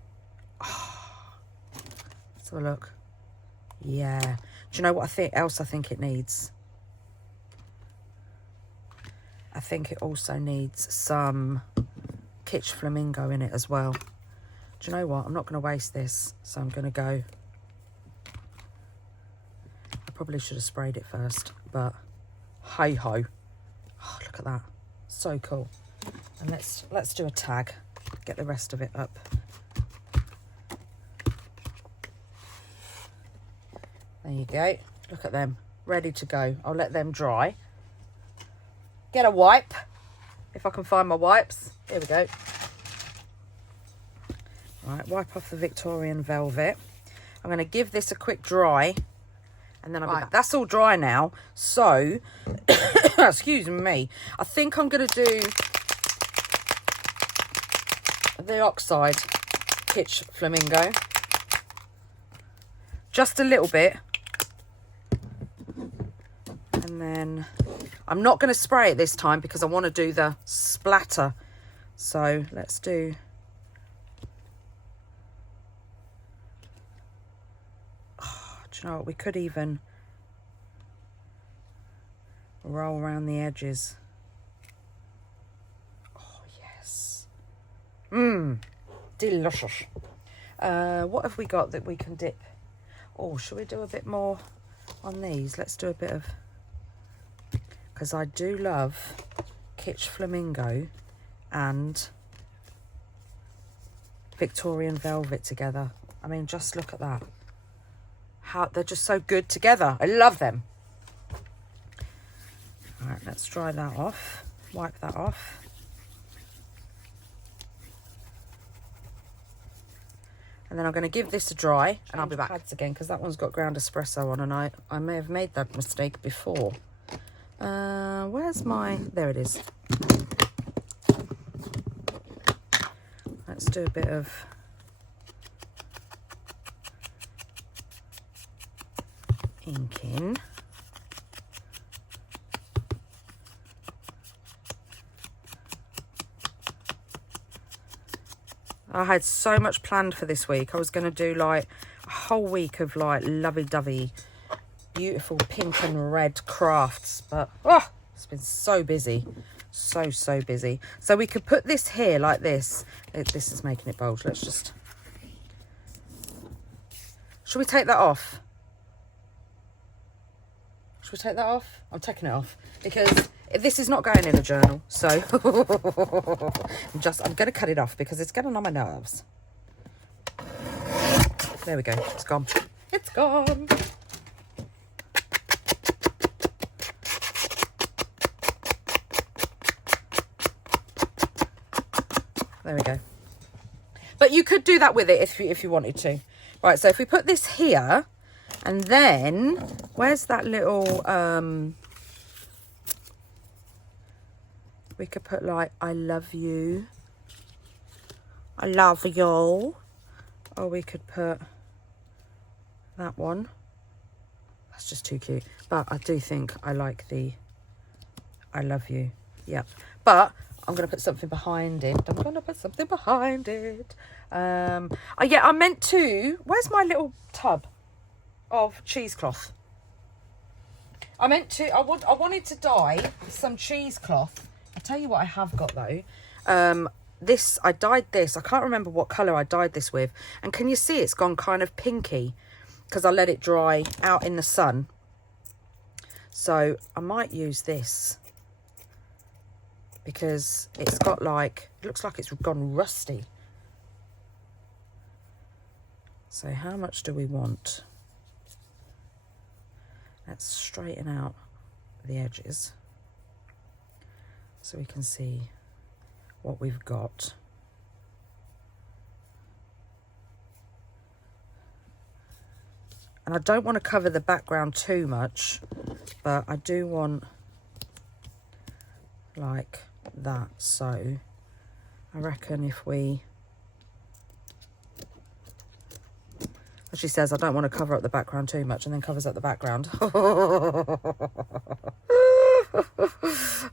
Let's have a look. Yeah. Do you know what else I think it needs? I think it also needs some Kitsch Flamingo in it as well. Do you know what? I'm not going to waste this, so I'm going to go. I probably should have sprayed it first, but hey ho. Oh, look at that. So cool. And let's do a tag. Get the rest of it up. There you go. Look at them. Ready to go. I'll let them dry. Get a wipe. If I can find my wipes. Here we go. Right, wipe off the Victorian velvet. I'm going to give this a quick dry. And then I'll be back. That's all dry now. So, excuse me. I think I'm going to do the oxide Kitsch Flamingo. Just a little bit. And then I'm not going to spray it this time because I want to do the splatter. So let's do. Oh, do you know what? We could even roll around the edges. Oh, yes. Delicious. What have we got that we can dip? Oh, should we do a bit more on these? Let's do a bit of, because I do love Kitsch Flamingo and Victorian velvet together. I mean, just look at that. How they're just so good together. I love them. All right, let's dry that off. Wipe that off. And then I'm going to give this a dry and I'll be back. Pads again because that one's got ground espresso on and I may have made that mistake before. Where's my... There it is. Let's do a bit of... ink in. I had so much planned for this week. I was going to do like a whole week of like lovey-dovey, beautiful pink and red crafts. But it's been so busy. So busy. So we could put this here like this. This is making it bold. Let's just... Should we take that off? Should we take that off? I'm taking it off because this is not going in a journal. So I'm going to cut it off because it's getting on my nerves. There we go. It's gone. It's gone. There we go. But you could do that with it if you wanted to. Right, so if we put this here, and then, where's that little, we could put like, I love you. I love you. Or we could put that one. That's just too cute. But I do think I like the I love you. Yep. But I'm going to put something behind it. I'm going to put something behind it. Oh, yeah, I meant to... Where's my little tub of cheesecloth? I wanted to dye some cheesecloth. I'll tell you what I have got, though. I dyed this. I can't remember what colour I dyed this with. And can you see it's gone kind of pinky? Because I let it dry out in the sun. So I might use this. Because it's got like, it looks like it's gone rusty. So how much do we want? Let's straighten out the edges so we can see what we've got. And I don't want to cover the background too much, but I do want like that. So I reckon if we, as she says, I don't want to cover up the background too much, and then covers up the background.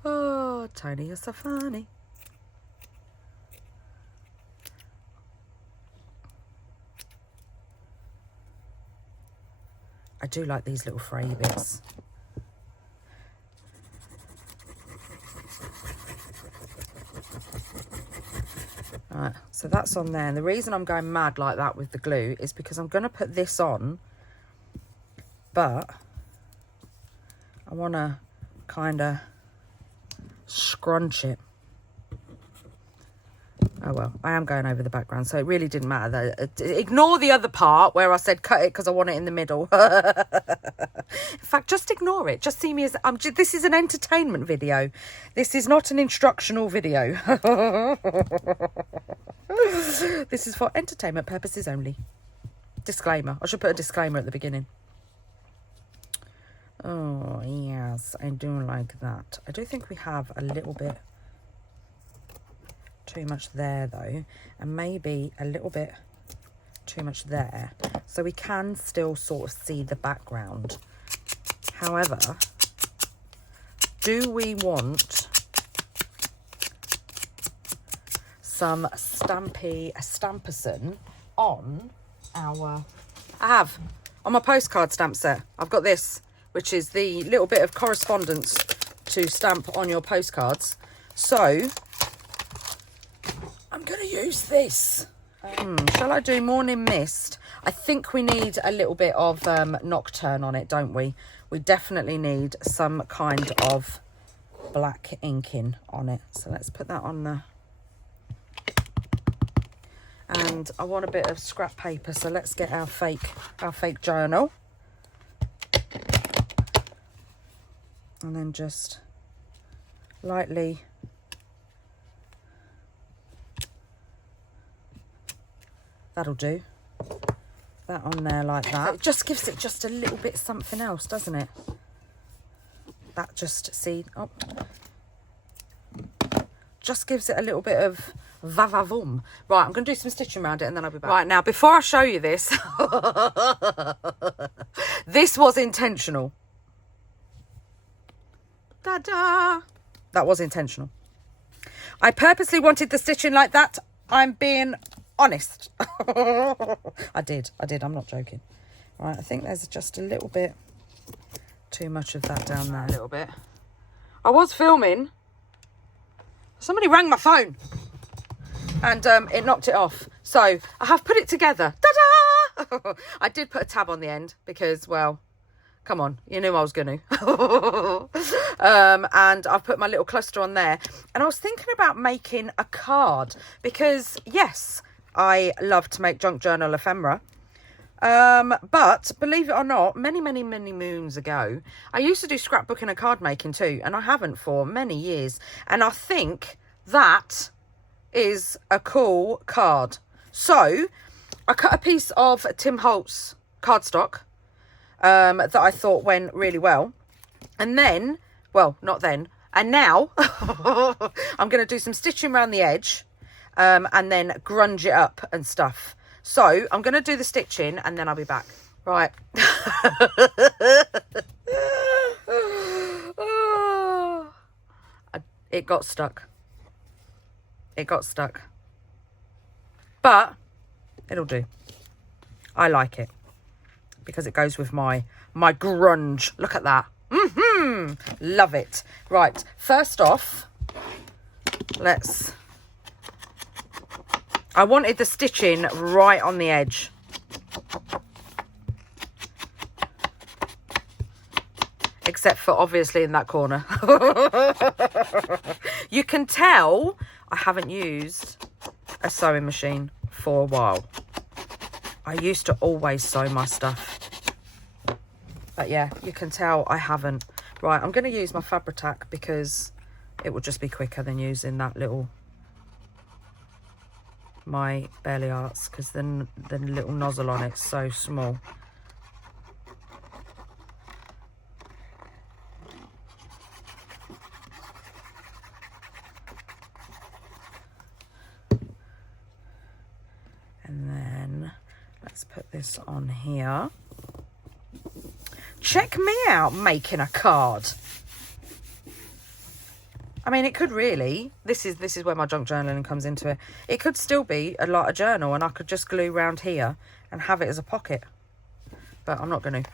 Oh, Toni, you're so funny. I do like these little fray bits. Right, so that's on there. And the reason I'm going mad like that with the glue is because I'm going to put this on, but I want to kind of scrunch it. Oh well, I am going over the background, so it really didn't matter though. Ignore the other part where I said cut it because I want it in the middle. In fact, just ignore it. Just see me as this is an entertainment video. This is not an instructional video. This is for entertainment purposes only. Disclaimer. I should put a disclaimer at the beginning. Oh yes, I do like that. I do think we have a little bit too much there though, and maybe a little bit too much there, so we can still sort of see the background. However, do we want some stamperson on our... I have on my postcard stamp set. I've got this, which is the little bit of correspondence to stamp on your postcards. So I'm going to use this. Shall I do Morning Mist? I think we need a little bit of Nocturne on it, don't we? We definitely need some kind of black inking on it. So let's put that on there. And I want a bit of scrap paper, so let's get our fake journal. And then just lightly that'll do. That on there like that. It just gives it just a little bit something else, doesn't it? That just, see, oh, just gives it a little bit of va-va-voom. Right, I'm going to do some stitching around it and then I'll be back. Right, now, before I show you this, this was intentional. Ta-da! That was intentional. I purposely wanted the stitching like that. I'm being honest. I did. I'm not joking. Right, I think there's just a little bit too much of that down there. A little bit. I was filming Somebody rang my phone and it knocked it off. So I have put it together. Ta-da! I did put a tab on the end because, well, come on, you knew I was going to. And I've put my little cluster on there. And I was thinking about making a card because, yes, I love to make junk journal ephemera. But believe it or not, many moons ago, I used to do scrapbooking and card making too. And I haven't for many years. And I think that is a cool card. So I cut a piece of Tim Holtz cardstock that I thought went really well. And then, well, not then, and now I'm going to do some stitching around the edge and then grunge it up and stuff. So I'm going to do the stitching and then I'll be back. Right. It got stuck. It got stuck. But it'll do. I like it because it goes with my grunge. Look at that. Love it. Right, first off, I wanted the stitching right on the edge. Except for obviously in that corner. You can tell I haven't used a sewing machine for a while. I used to always sew my stuff. But yeah, you can tell I haven't. Right, I'm going to use my Fabri-Tac because it will just be quicker than using that little, my Belly Arts, because the little nozzle on it's so small. And then let's put this on here. Check me out making a card. I mean, it could really, this is where my junk journaling comes into it. It could still be a journal and I could just glue around here and have it as a pocket. But I'm not going to.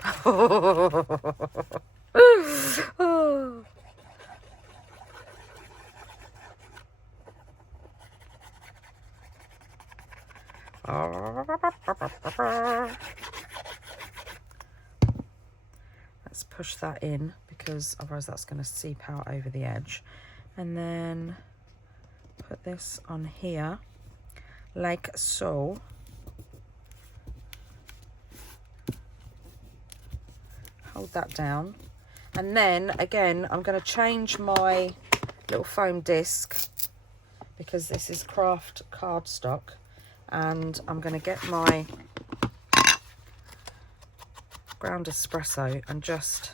Let's push that in because otherwise that's going to seep out over the edge. And then put this on here like so. Hold that down. And then again, I'm going to change my little foam disc because this is craft cardstock. And I'm going to get my ground espresso and just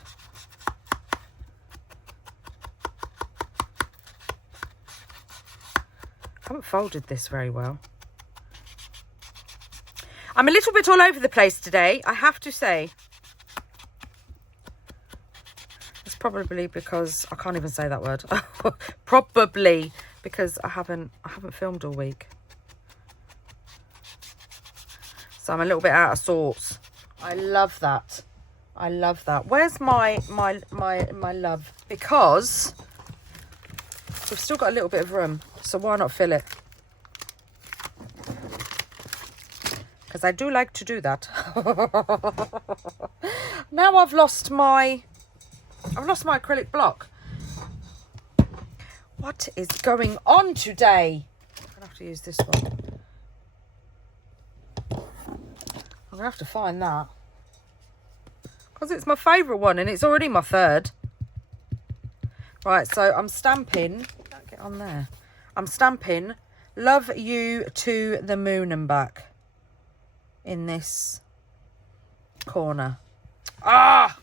I haven't folded this very well. I'm a little bit all over the place today, I have to say. It's probably because I can't even say that word. Probably because I haven't filmed all week. So I'm a little bit out of sorts. I love that. I love that. Where's my love? Because we've still got a little bit of room. So why not fill it? Because I do like to do that. Now I've lost my acrylic block. What is going on today? I'm gonna have to use this one. I'm going to have to find that. Because it's my favourite one and it's already my third. Right, so I'm stamping. Get on there. I'm stamping "Love You to the Moon and Back" in this corner. Ah!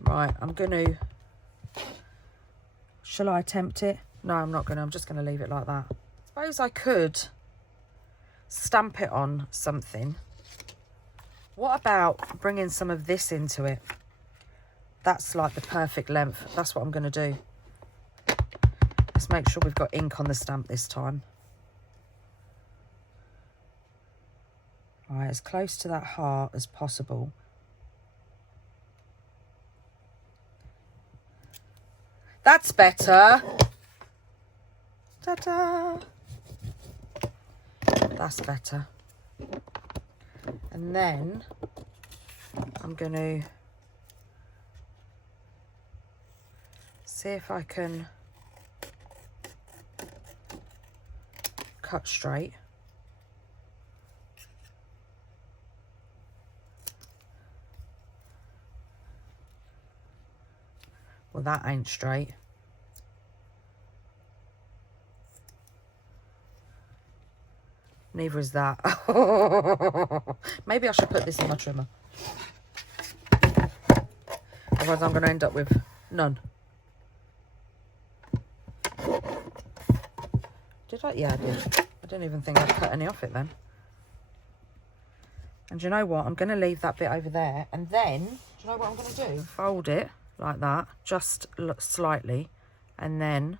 Right, I'm going to... Shall I attempt it? No, I'm not going to. I'm just going to leave it like that. I suppose I could stamp it on something. What about bringing some of this into it? That's like the perfect length. That's what I'm going to do. Let's make sure we've got ink on the stamp this time. All right, as close to that heart as possible. That's better. Ta-da. That's better. And then I'm going to see if I can cut straight. Well, that ain't straight. Neither is that. Maybe I should put this in my trimmer. Otherwise I'm going to end up with none. Did I? Yeah, I did. I didn't even think I'd cut any off it then. And do you know what? I'm going to leave that bit over there. And then, do you know what I'm going to do? Fold it like that, just slightly. And then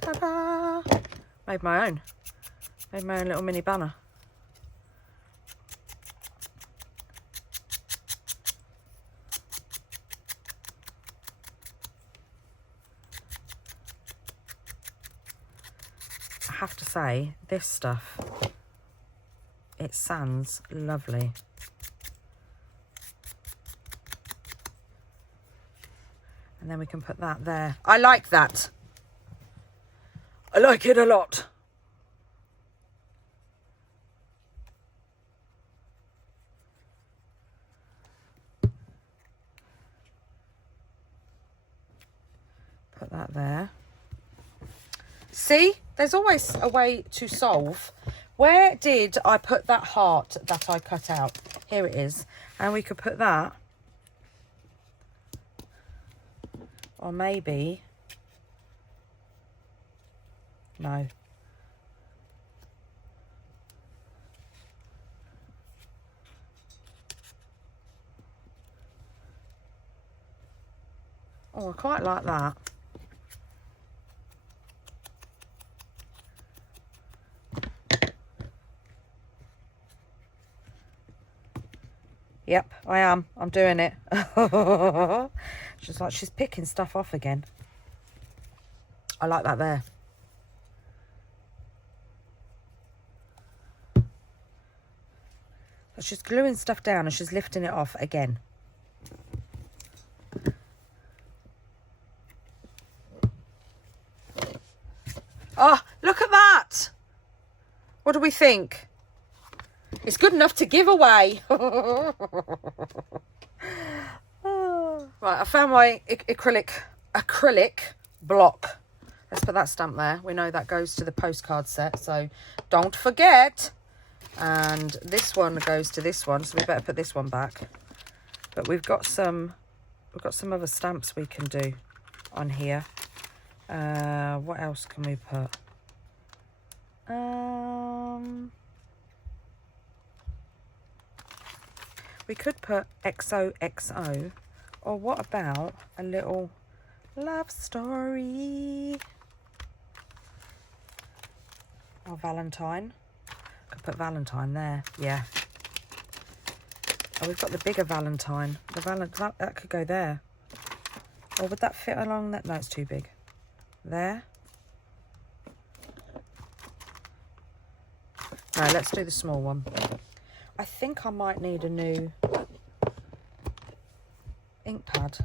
ta-da! Made my own little mini banner. I have to say, this stuff, it sands lovely. And then we can put that there. I like that. I like it a lot. Put that there. See, there's always a way to solve. Where did I put that heart that I cut out? Here it is. And we could put that. Or maybe... No. Oh, I quite like that. Yep, I am. I'm doing it. She's like, she's picking stuff off again. I like that there. So she's gluing stuff down and she's lifting it off again. Oh, look at that. What do we think? It's good enough to give away. Right, I found my acrylic block. Let's put that stamp there. We know that goes to the postcard set, so don't forget. And this one goes to this one, so we better put this one back. But we've got some other stamps we can do on here. What else can we put? We could put XOXO, or what about a little love story? Or Valentine. Could put Valentine there, yeah. Oh, we've got the bigger Valentine. That could go there. Or would that fit along that? No, it's too big. There. No, let's do the small one. I think I might need a new ink pad.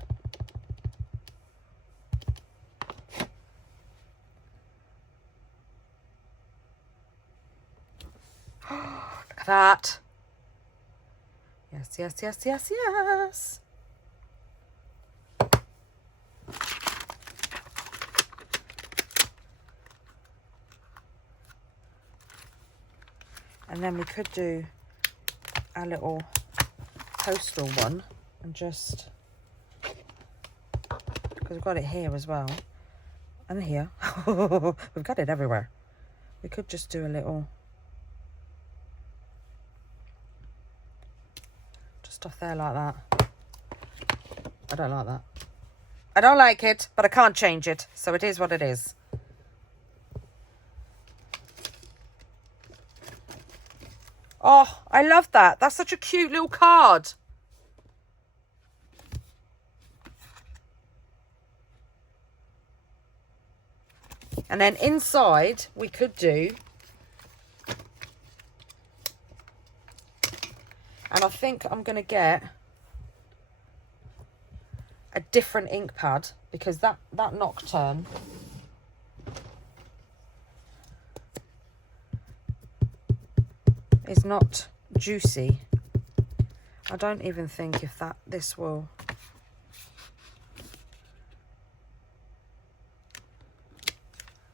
Look at that. Yes, yes, yes, yes, yes. And then we could do a little postal one and just, because we've got it here as well and here. We've got it everywhere. We could just do a little, just off there like that. I don't like that. I don't like it, but I can't change it. So it is what it is. Oh, I love that. That's such a cute little card. And then inside we could do, and I think I'm going to get a different ink pad, because that Nocturne is not juicy. I don't even think if this will.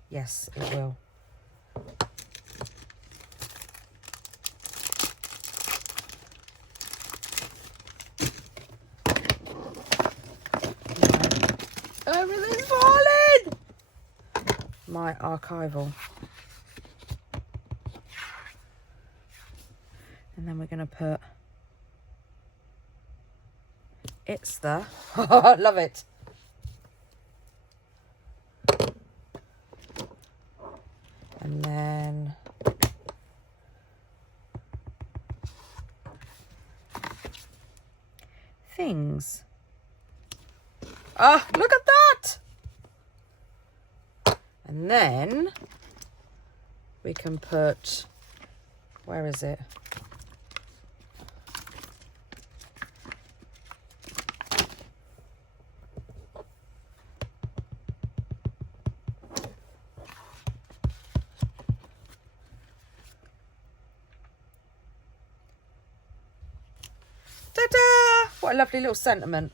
Yes, it will. Everything's falling! My archival. And then we're going to put It's the... I love it. And then things. Oh, look at that. And then we can put, where is it? Ta-da! What a lovely little sentiment.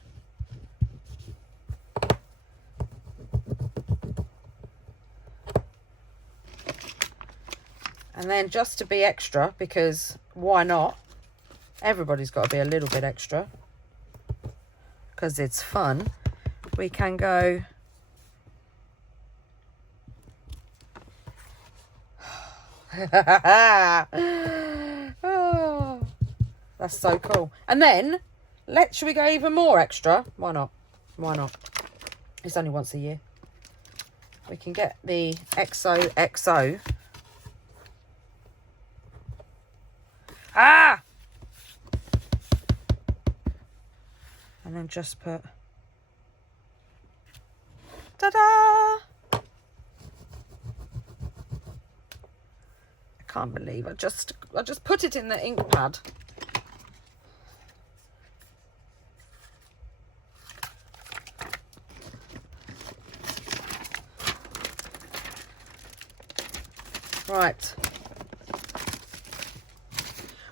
And then just to be extra, because why not? Everybody's got to be a little bit extra, because it's fun. We can go... Oh, that's so cool. And then, should we go even more extra? Why not? Why not? It's only once a year. We can get the XOXO. Ah! And then just put... Ta-da! I can't believe I just put it in the ink pad. Right.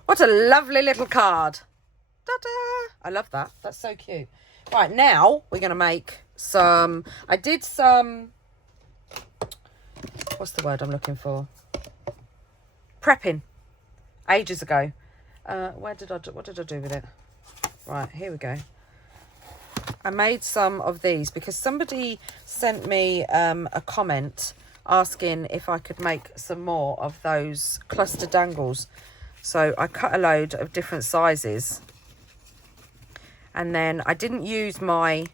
What a lovely little card. Ta-da! I love that. That's so cute. Right, now we're going to make some... I did some... What's the word I'm looking for? Prepping. Ages ago. What did I do with it? Right, here we go. I made some of these because somebody sent me a comment asking if I could make some more of those cluster dangles. So I cut a load of different sizes, and then I didn't use my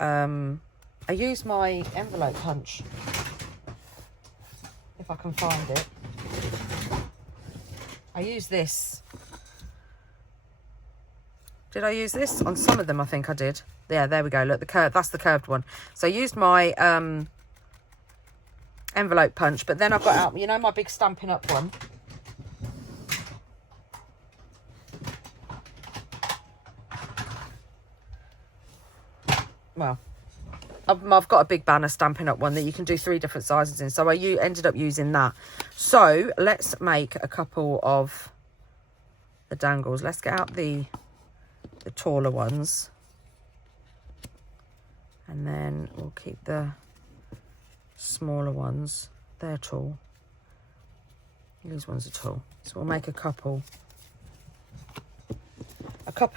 I used my envelope punch, if I can find it. I used this. Did I use this? On some of them I think I did. Yeah, there we go. Look, the curve, that's the curved one. So I used my envelope punch, but then I've got out, you know, my big Stampin' Up one. Well, I've got a big banner Stampin' Up one that you can do 3 different sizes in, so I ended up using that. So let's make a couple of the dangles. Let's get out the taller ones, and then we'll keep the smaller ones. They're tall. These ones are tall, so we'll make a couple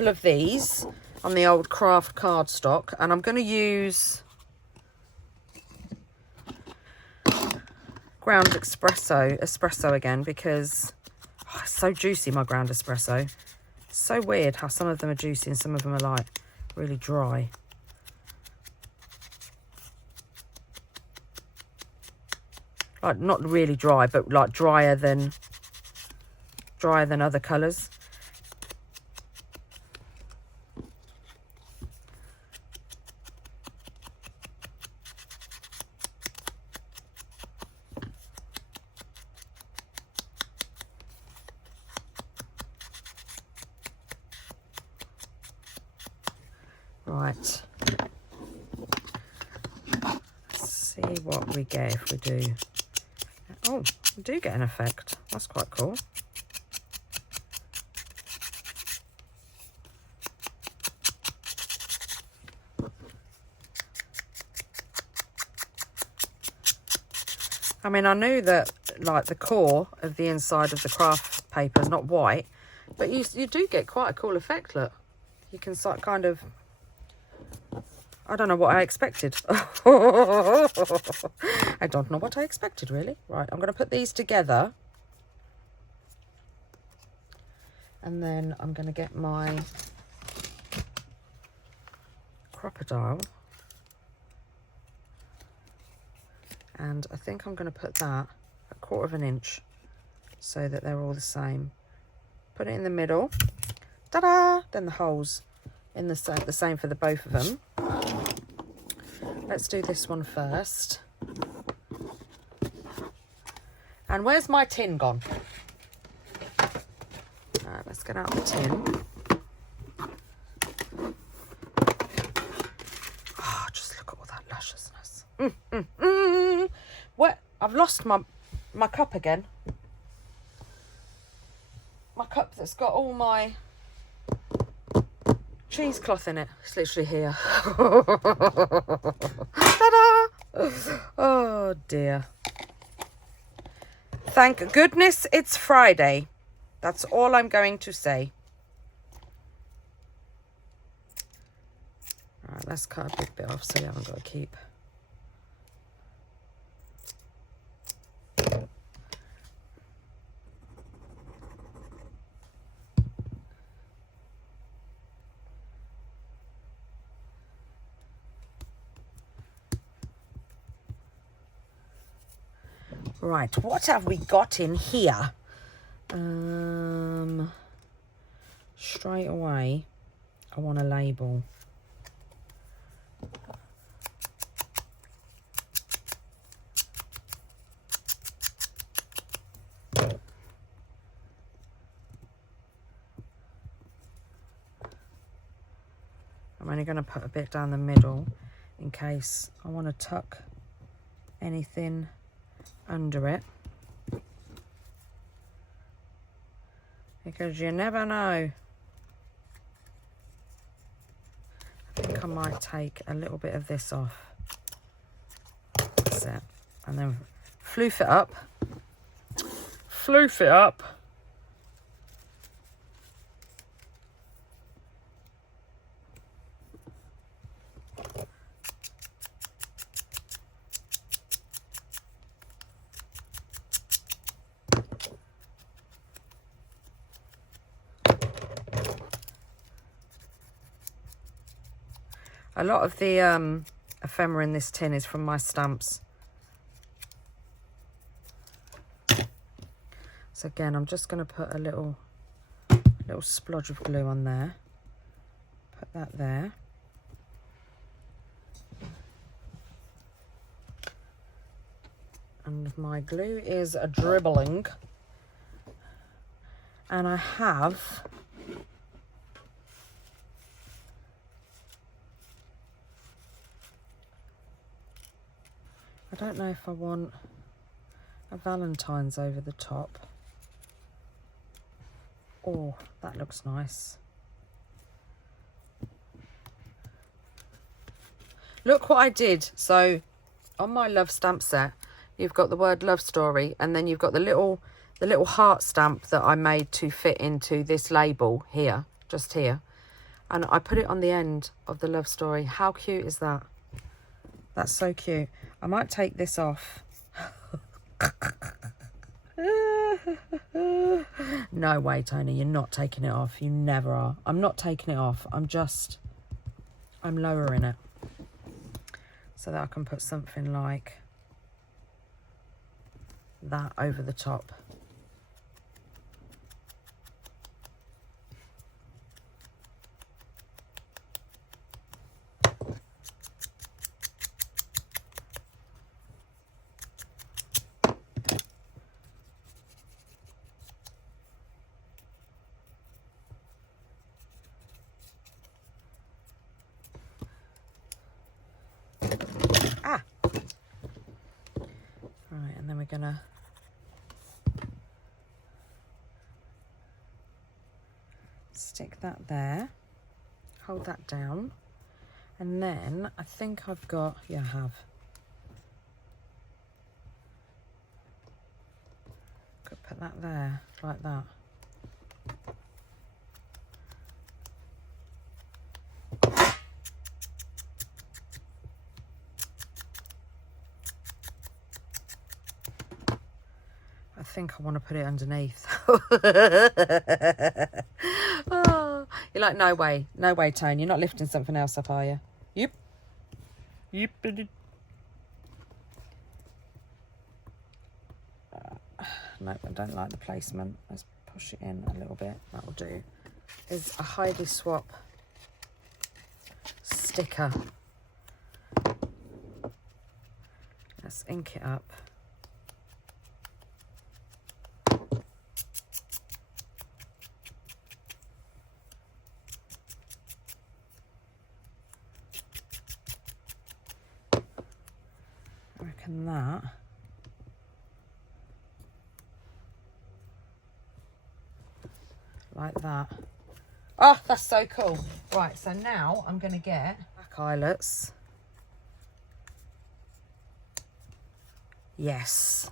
of these on the old craft cardstock, and I'm going to use ground espresso again, because it's so juicy, my ground espresso. So weird how some of them are juicy and some of them are like really dry. Like not really dry, but like drier than other colours. Right. Let's see what we get if we do. Oh, we do get an effect. That's quite cool. I mean, I knew that like the core of the inside of the craft paper is not white, but you do get quite a cool effect. Look, you can kind of, I don't know what I expected. I don't know what I expected, really. Right, I'm going to put these together. And then I'm going to get my crocodile. And I think I'm going to put that 1/4 of an inch so that they're all the same. Put it in the middle. Ta-da! Then the holes in the same for the both of them. Let's do this one first. And where's my tin gone? Alright, let's get out the tin. Oh, just look at all that lusciousness. What? I've lost my cup again. My cup that's got all my cheesecloth in it. It's literally here. Ta-da! Oh dear. Thank goodness it's Friday. That's all I'm going to say. Alright, let's cut a big bit off so you haven't got to keep. Right, what have we got in here? Straight away, I want a label. I'm only going to put a bit down the middle in case I want to tuck anything under it, because you never know. I think I might take a little bit of this off. That's it. And then floof it up. Floof it up. A lot of the ephemera in this tin is from my stamps. So again, I'm just going to put a little splodge of glue on there. Put that there. And my glue is dribbling. And I have I don't know if I want a Valentine's over the top. Oh, that looks nice. Look what I did. So on my love stamp set, you've got the word love story, and then you've got the little heart stamp that I made to fit into this label here, just here. And I put it on the end of the love story. How cute is that? That's so cute. I might take this off. No way, Toni, you're not taking it off. You never are. I'm not taking it off. I'm lowering it so that I can put something like that over the top. Gonna stick that there, hold that down, and then I think I've got, yeah, I have. Could put that there, like that. I think I want to put it underneath. Oh, you're like, no way, Toni. You're not lifting something else up, are you? Yep. Yep. No, I don't like the placement. Let's push it in a little bit. That'll do. Is a Heidi Swapp sticker. Let's ink it up. That like that. Oh, that's so cool. Right, so now I'm going to get black eyelets. Yes.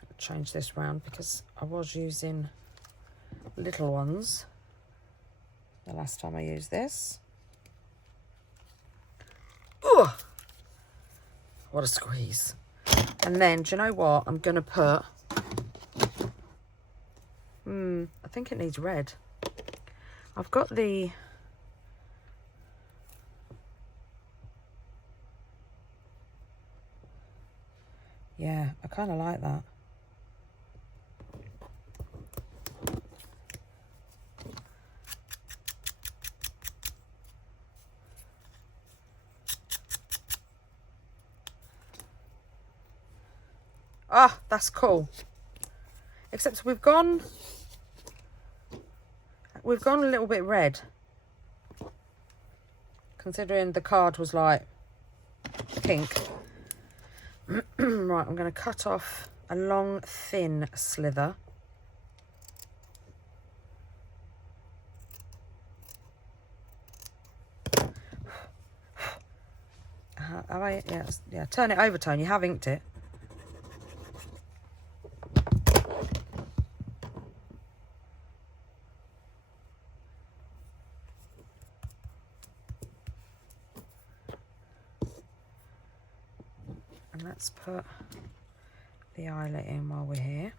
I'll change this round because I was using little ones the last time I used this. Oh, what a squeeze. And then, do you know what? I'm going to put, I think it needs red. I've got the, yeah, I kind of like that. Ah, that's cool. Except we've gone a little bit red. Considering the card was like pink. Right, I'm going to cut off a long, thin slither. Yeah, turn it over, Toni. You have inked it. And let's put the eyelet in while we're here.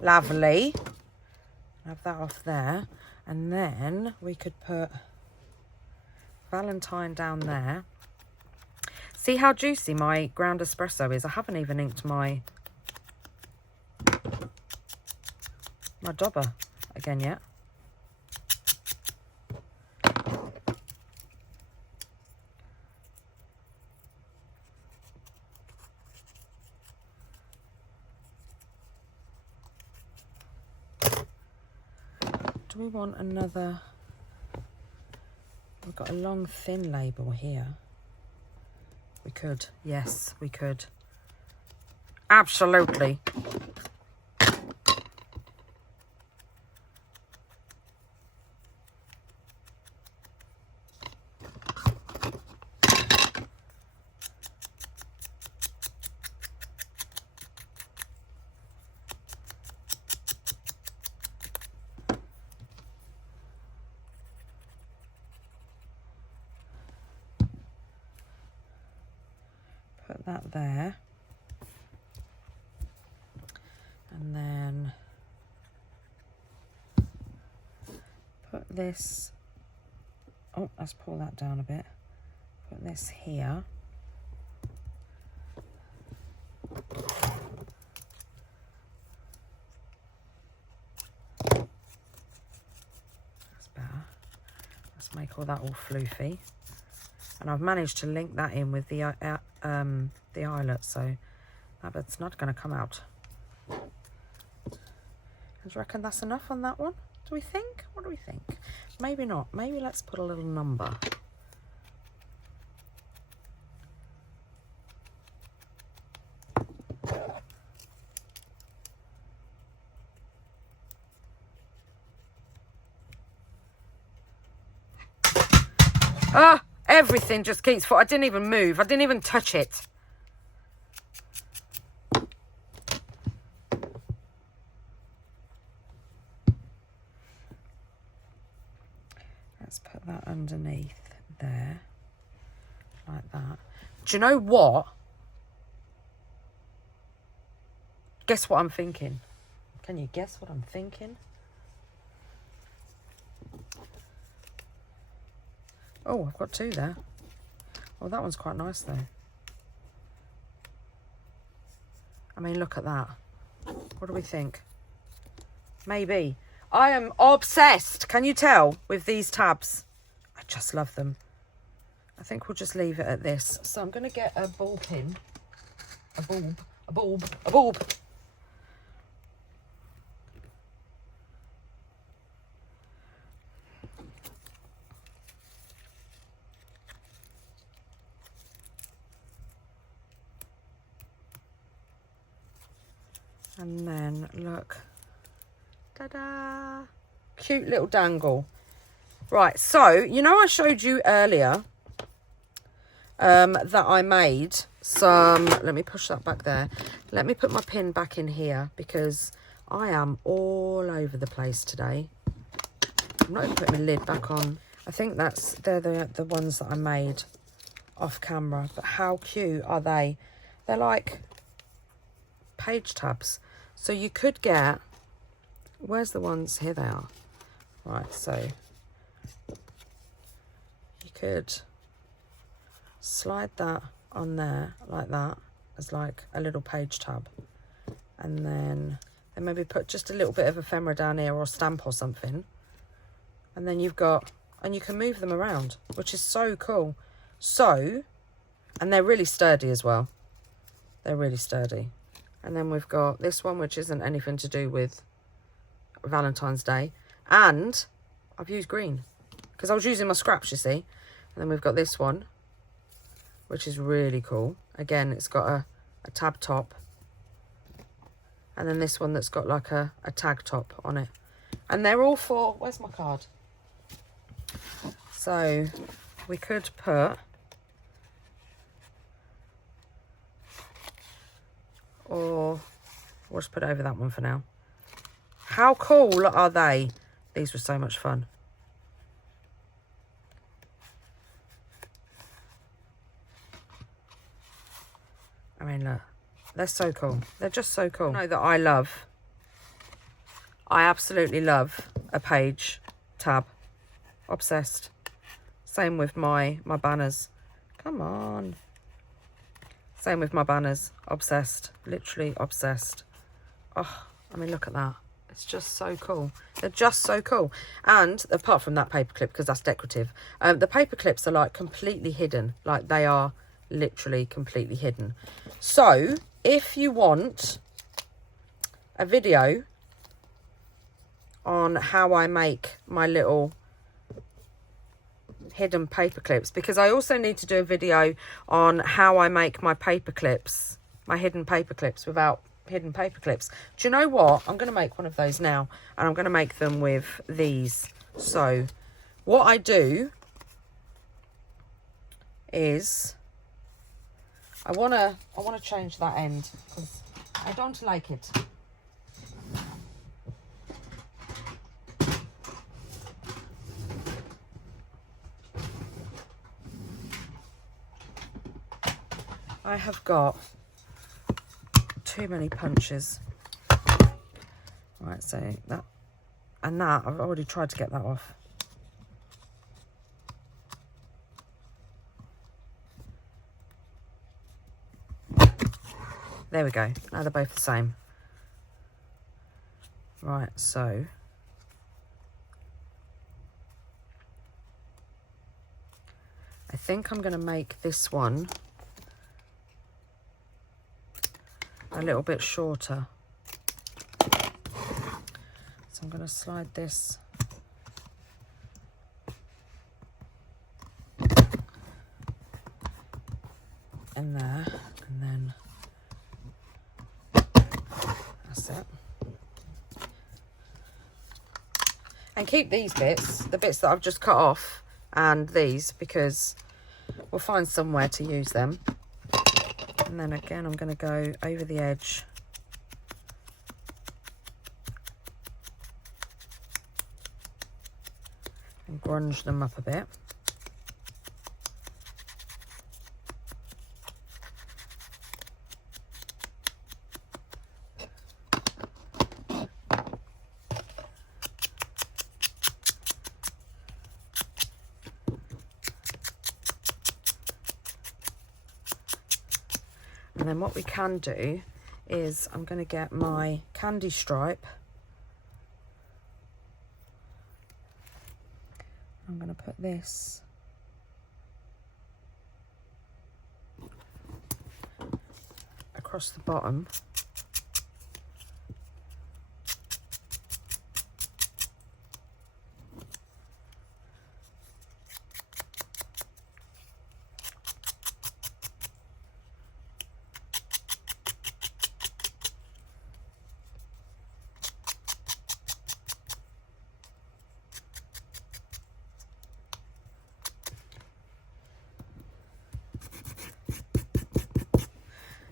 Lovely. Have that off there. And then we could put Valentine down there. See how juicy my ground espresso is? I haven't even inked my dauber again yet. Do we want another? We've got a long thin label here. We could, yes, we could. Absolutely. that there. And then put this, oh, let's pull that down a bit. Put this here. That's better. Let's make all that all floofy. And I've managed to link that in with the eyelet, so that bit's not going to come out. Do you reckon that's enough on that one? Do we think? What do we think? Maybe not. Maybe let's put a little number. Ah, everything just keeps falling. I didn't even move. I didn't even touch it. Let's put that underneath there, like that. Do you know what? Guess what I'm thinking? Can you guess what I'm thinking? Oh, I've got two there. Oh, that one's quite nice though. I mean, look at that. What do we think? Maybe. I am obsessed, can you tell, with these tabs? I just love them. I think we'll just leave it at this. So I'm going to get a ball pin. A bulb. And then, look. Ta-da! Cute little dangle. Right, so, you know I showed you earlier that I made some... Let me push that back there. Let me put my pin back in here because I am all over the place today. I'm not even putting my lid back on. I think they're the ones that I made off camera. But how cute are they? They're like page tabs. So you could get... Where's the ones? Here they are. Right, so you could slide that on there like that as like a little page tab. And then maybe put just a little bit of ephemera down here or a stamp or something. And then you've got... And you can move them around, which is so cool. So, and they're really sturdy as well. They're really sturdy. And then we've got this one, which isn't anything to do with Valentine's Day. And I've used green because I was using my scraps, you see. And then we've got this one, which is really cool. Again, it's got a tab top. And then this one that's got like a tag top on it. And they're all for... Where's my card? So we could put... Or we'll just put it over that one for now. How cool are they? These were so much fun. I mean, look. They're so cool. They're just so cool. I know that I love... I absolutely love a page tab. Obsessed. Same with my banners. Come on. Same with my banners. Obsessed. Literally obsessed. Oh, I mean, look at that. It's just so cool. They're just so cool. And apart from that paperclip, because that's decorative, the paperclips are like completely hidden. Like they are literally completely hidden. So if you want a video on how I make my little hidden paper clips, because I also need to do a video on how I make my paper clips, my hidden paper clips without hidden paper clips. Do you know what? I'm going to make one of those now, and I'm going to make them with these. So what I do is I want to change that end because I don't like it. I have got too many punches. Right, so that and that, I've already tried to get that off. There we go. Now they're both the same. Right, so I think I'm going to make this one a little bit shorter. So I'm going to slide this in there, and then that's it. And keep these bits, the bits that I've just cut off, and these, because we'll find somewhere to use them. And then again, I'm going to go over the edge and grunge them up a bit. And then what we can do is I'm going to get my candy stripe. I'm going to put this across the bottom.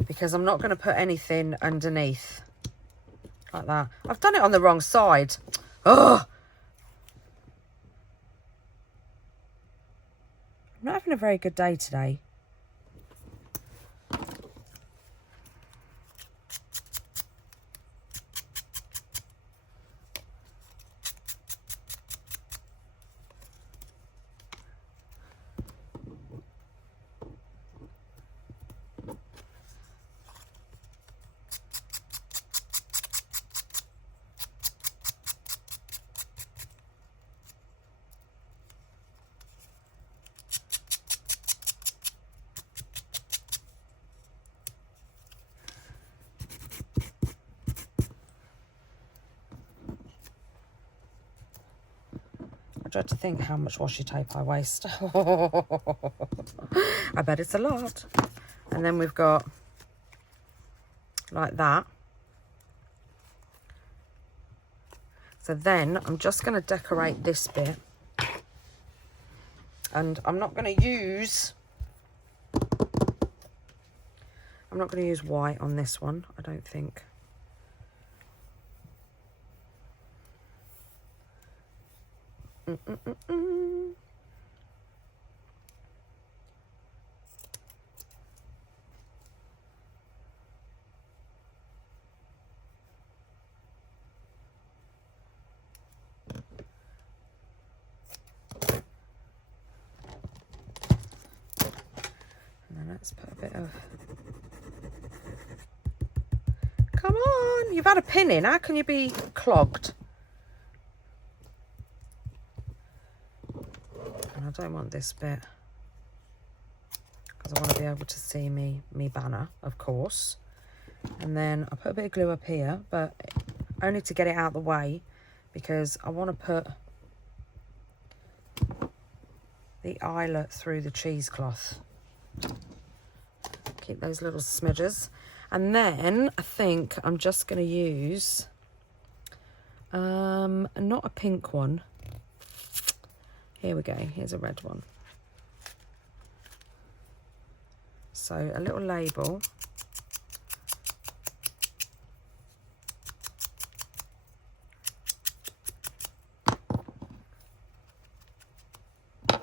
Because I'm not going to put anything underneath like that. I've done it on the wrong side. Oh, I'm not having a very good day today. I dread to think how much washi tape I waste. I bet it's a lot. And then we've got like that. So then I'm just going to decorate this bit. And I'm not going to use white on this one, I don't think. Let's put a bit of... Come on, you've had a pin in. How can you be clogged? And I don't want this bit because I want to be able to see me banner, of course. And then I put a bit of glue up here, but only to get it out of the way because I want to put the eyelet through the cheesecloth. Keep those little smidges. And then I think I'm just going to use not a pink one. Here we go. Here's a red one. So a little label. I'm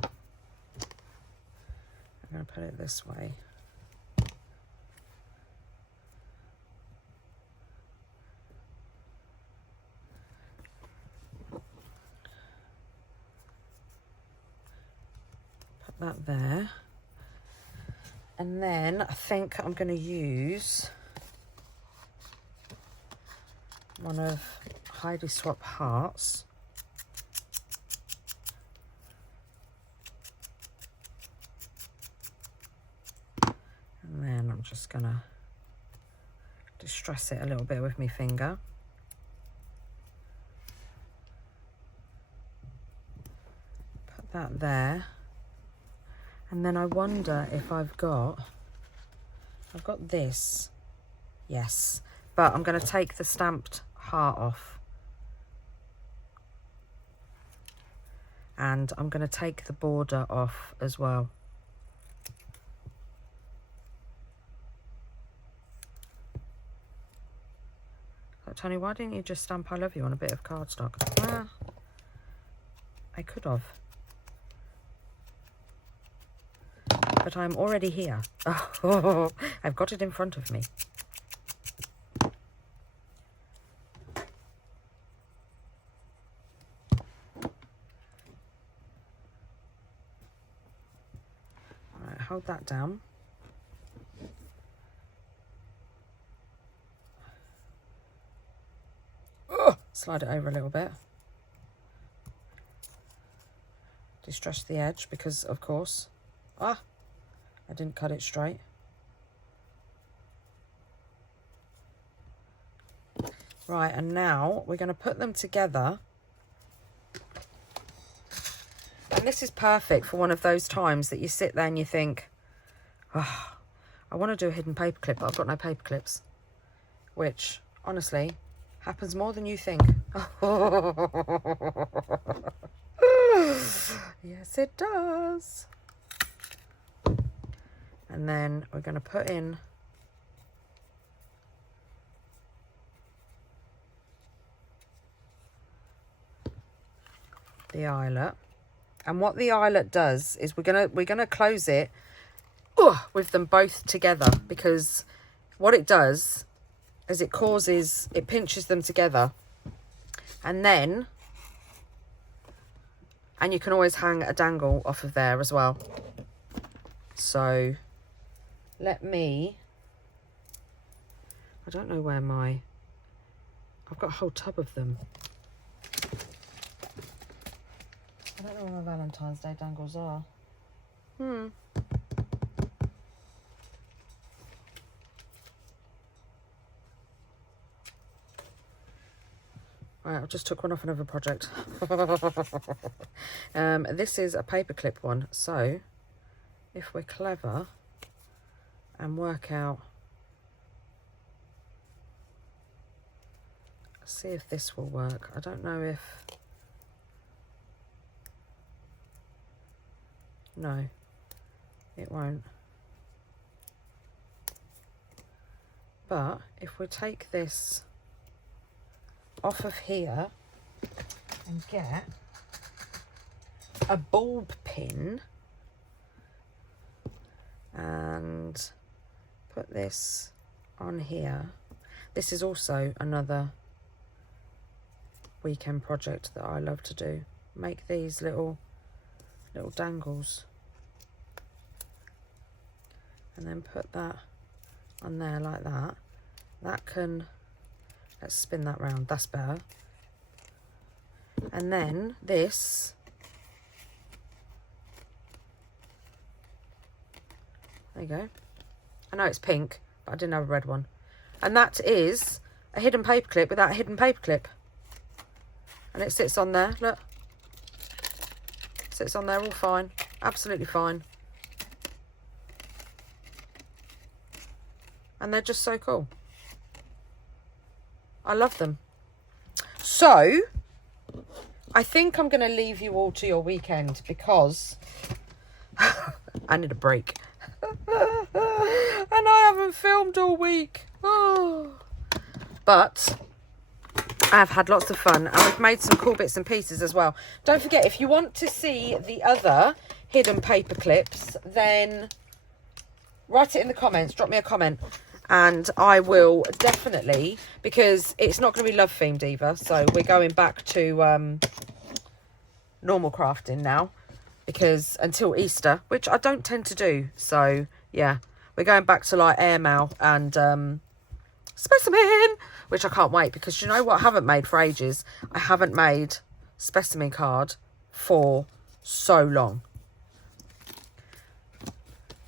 going to put it this way. Put that there. And then I think I'm going to use one of Heidi Swapp hearts. And then I'm just going to distress it a little bit with my finger. Put that there. And then I wonder if I've got this. Yes. But I'm going to take the stamped heart off. And I'm going to take the border off as well. Toni, why didn't you just stamp I love you on a bit of cardstock? Ah, I could have. But I'm already here. Oh, I've got it in front of me. All right, hold that down. Slide it over a little bit. Distress the edge because, of course, I didn't cut it straight. Right, and now we're going to put them together. And this is perfect for one of those times that you sit there and you think, oh, I want to do a hidden paperclip, but I've got no paperclips. Which, honestly, happens more than you think. Yes, it does. And then we're going to put in the eyelet. And what the eyelet does is we're gonna close it with them both together, because what it does is it pinches them together, and you can always hang a dangle off of there as well. So I don't know where I've got a whole tub of them. I don't know where my Valentine's Day dangles are. Right, I just took one off another project. This is a paperclip one, so if we're clever and work out, see if this will work. I don't know if, no, it won't. But if we take this off of here and get a bulb pin and put this on here. This is also another weekend project that I love to do. Make these little dangles and then put that on there like that. That can, let's spin that round, that's better. And then this, there you go. I know it's pink, but I didn't have a red one. And that is a hidden paperclip without a hidden paperclip. And it sits on there, look. Sits on there all fine, absolutely fine. And they're just so cool. I love them. So, I think I'm going to leave you all to your weekend because I need a break. And I haven't filmed all week. Oh. But I've had lots of fun and we've made some cool bits and pieces as well. Don't forget, if you want to see the other hidden paper clips, then write it in the comments, drop me a comment. And I will definitely, because it's not going to be love themed either. So we're going back to normal crafting now. because until Easter, which I don't tend to do. So yeah, we're going back to like airmail and specimen, which I can't wait, because you know what I haven't made for ages? I haven't made specimen card for so long.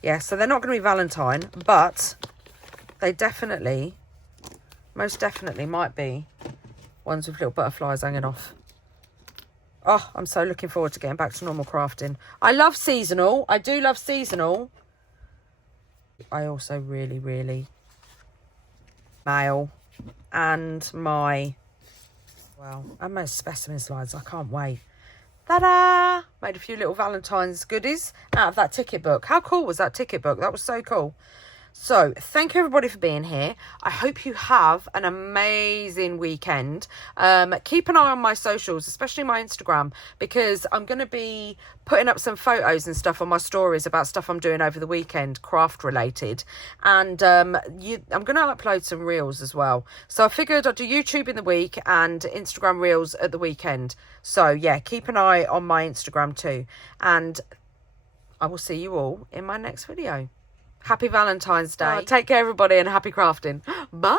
Yeah, so they're not going to be Valentine, but they definitely, most definitely might be ones with little butterflies hanging off. Oh, I'm so looking forward to getting back to normal crafting. I love seasonal. I do love seasonal. I also really, really mail and my, well, and my specimen slides. I can't wait. Ta-da! Made a few little Valentine's goodies out of that ticket book. How cool was that ticket book? That was so cool. So, thank you everybody for being here. I hope you have an amazing weekend. Keep an eye on my socials, especially my Instagram, because I'm going to be putting up some photos and stuff on my stories about stuff I'm doing over the weekend, craft related. And I'm going to upload some reels as well. So I figured I'd do YouTube in the week and Instagram reels at the weekend. So yeah, keep an eye on my Instagram too. And I will see you all in my next video. Happy Valentine's Day. Take care, everybody, and happy crafting. Bye.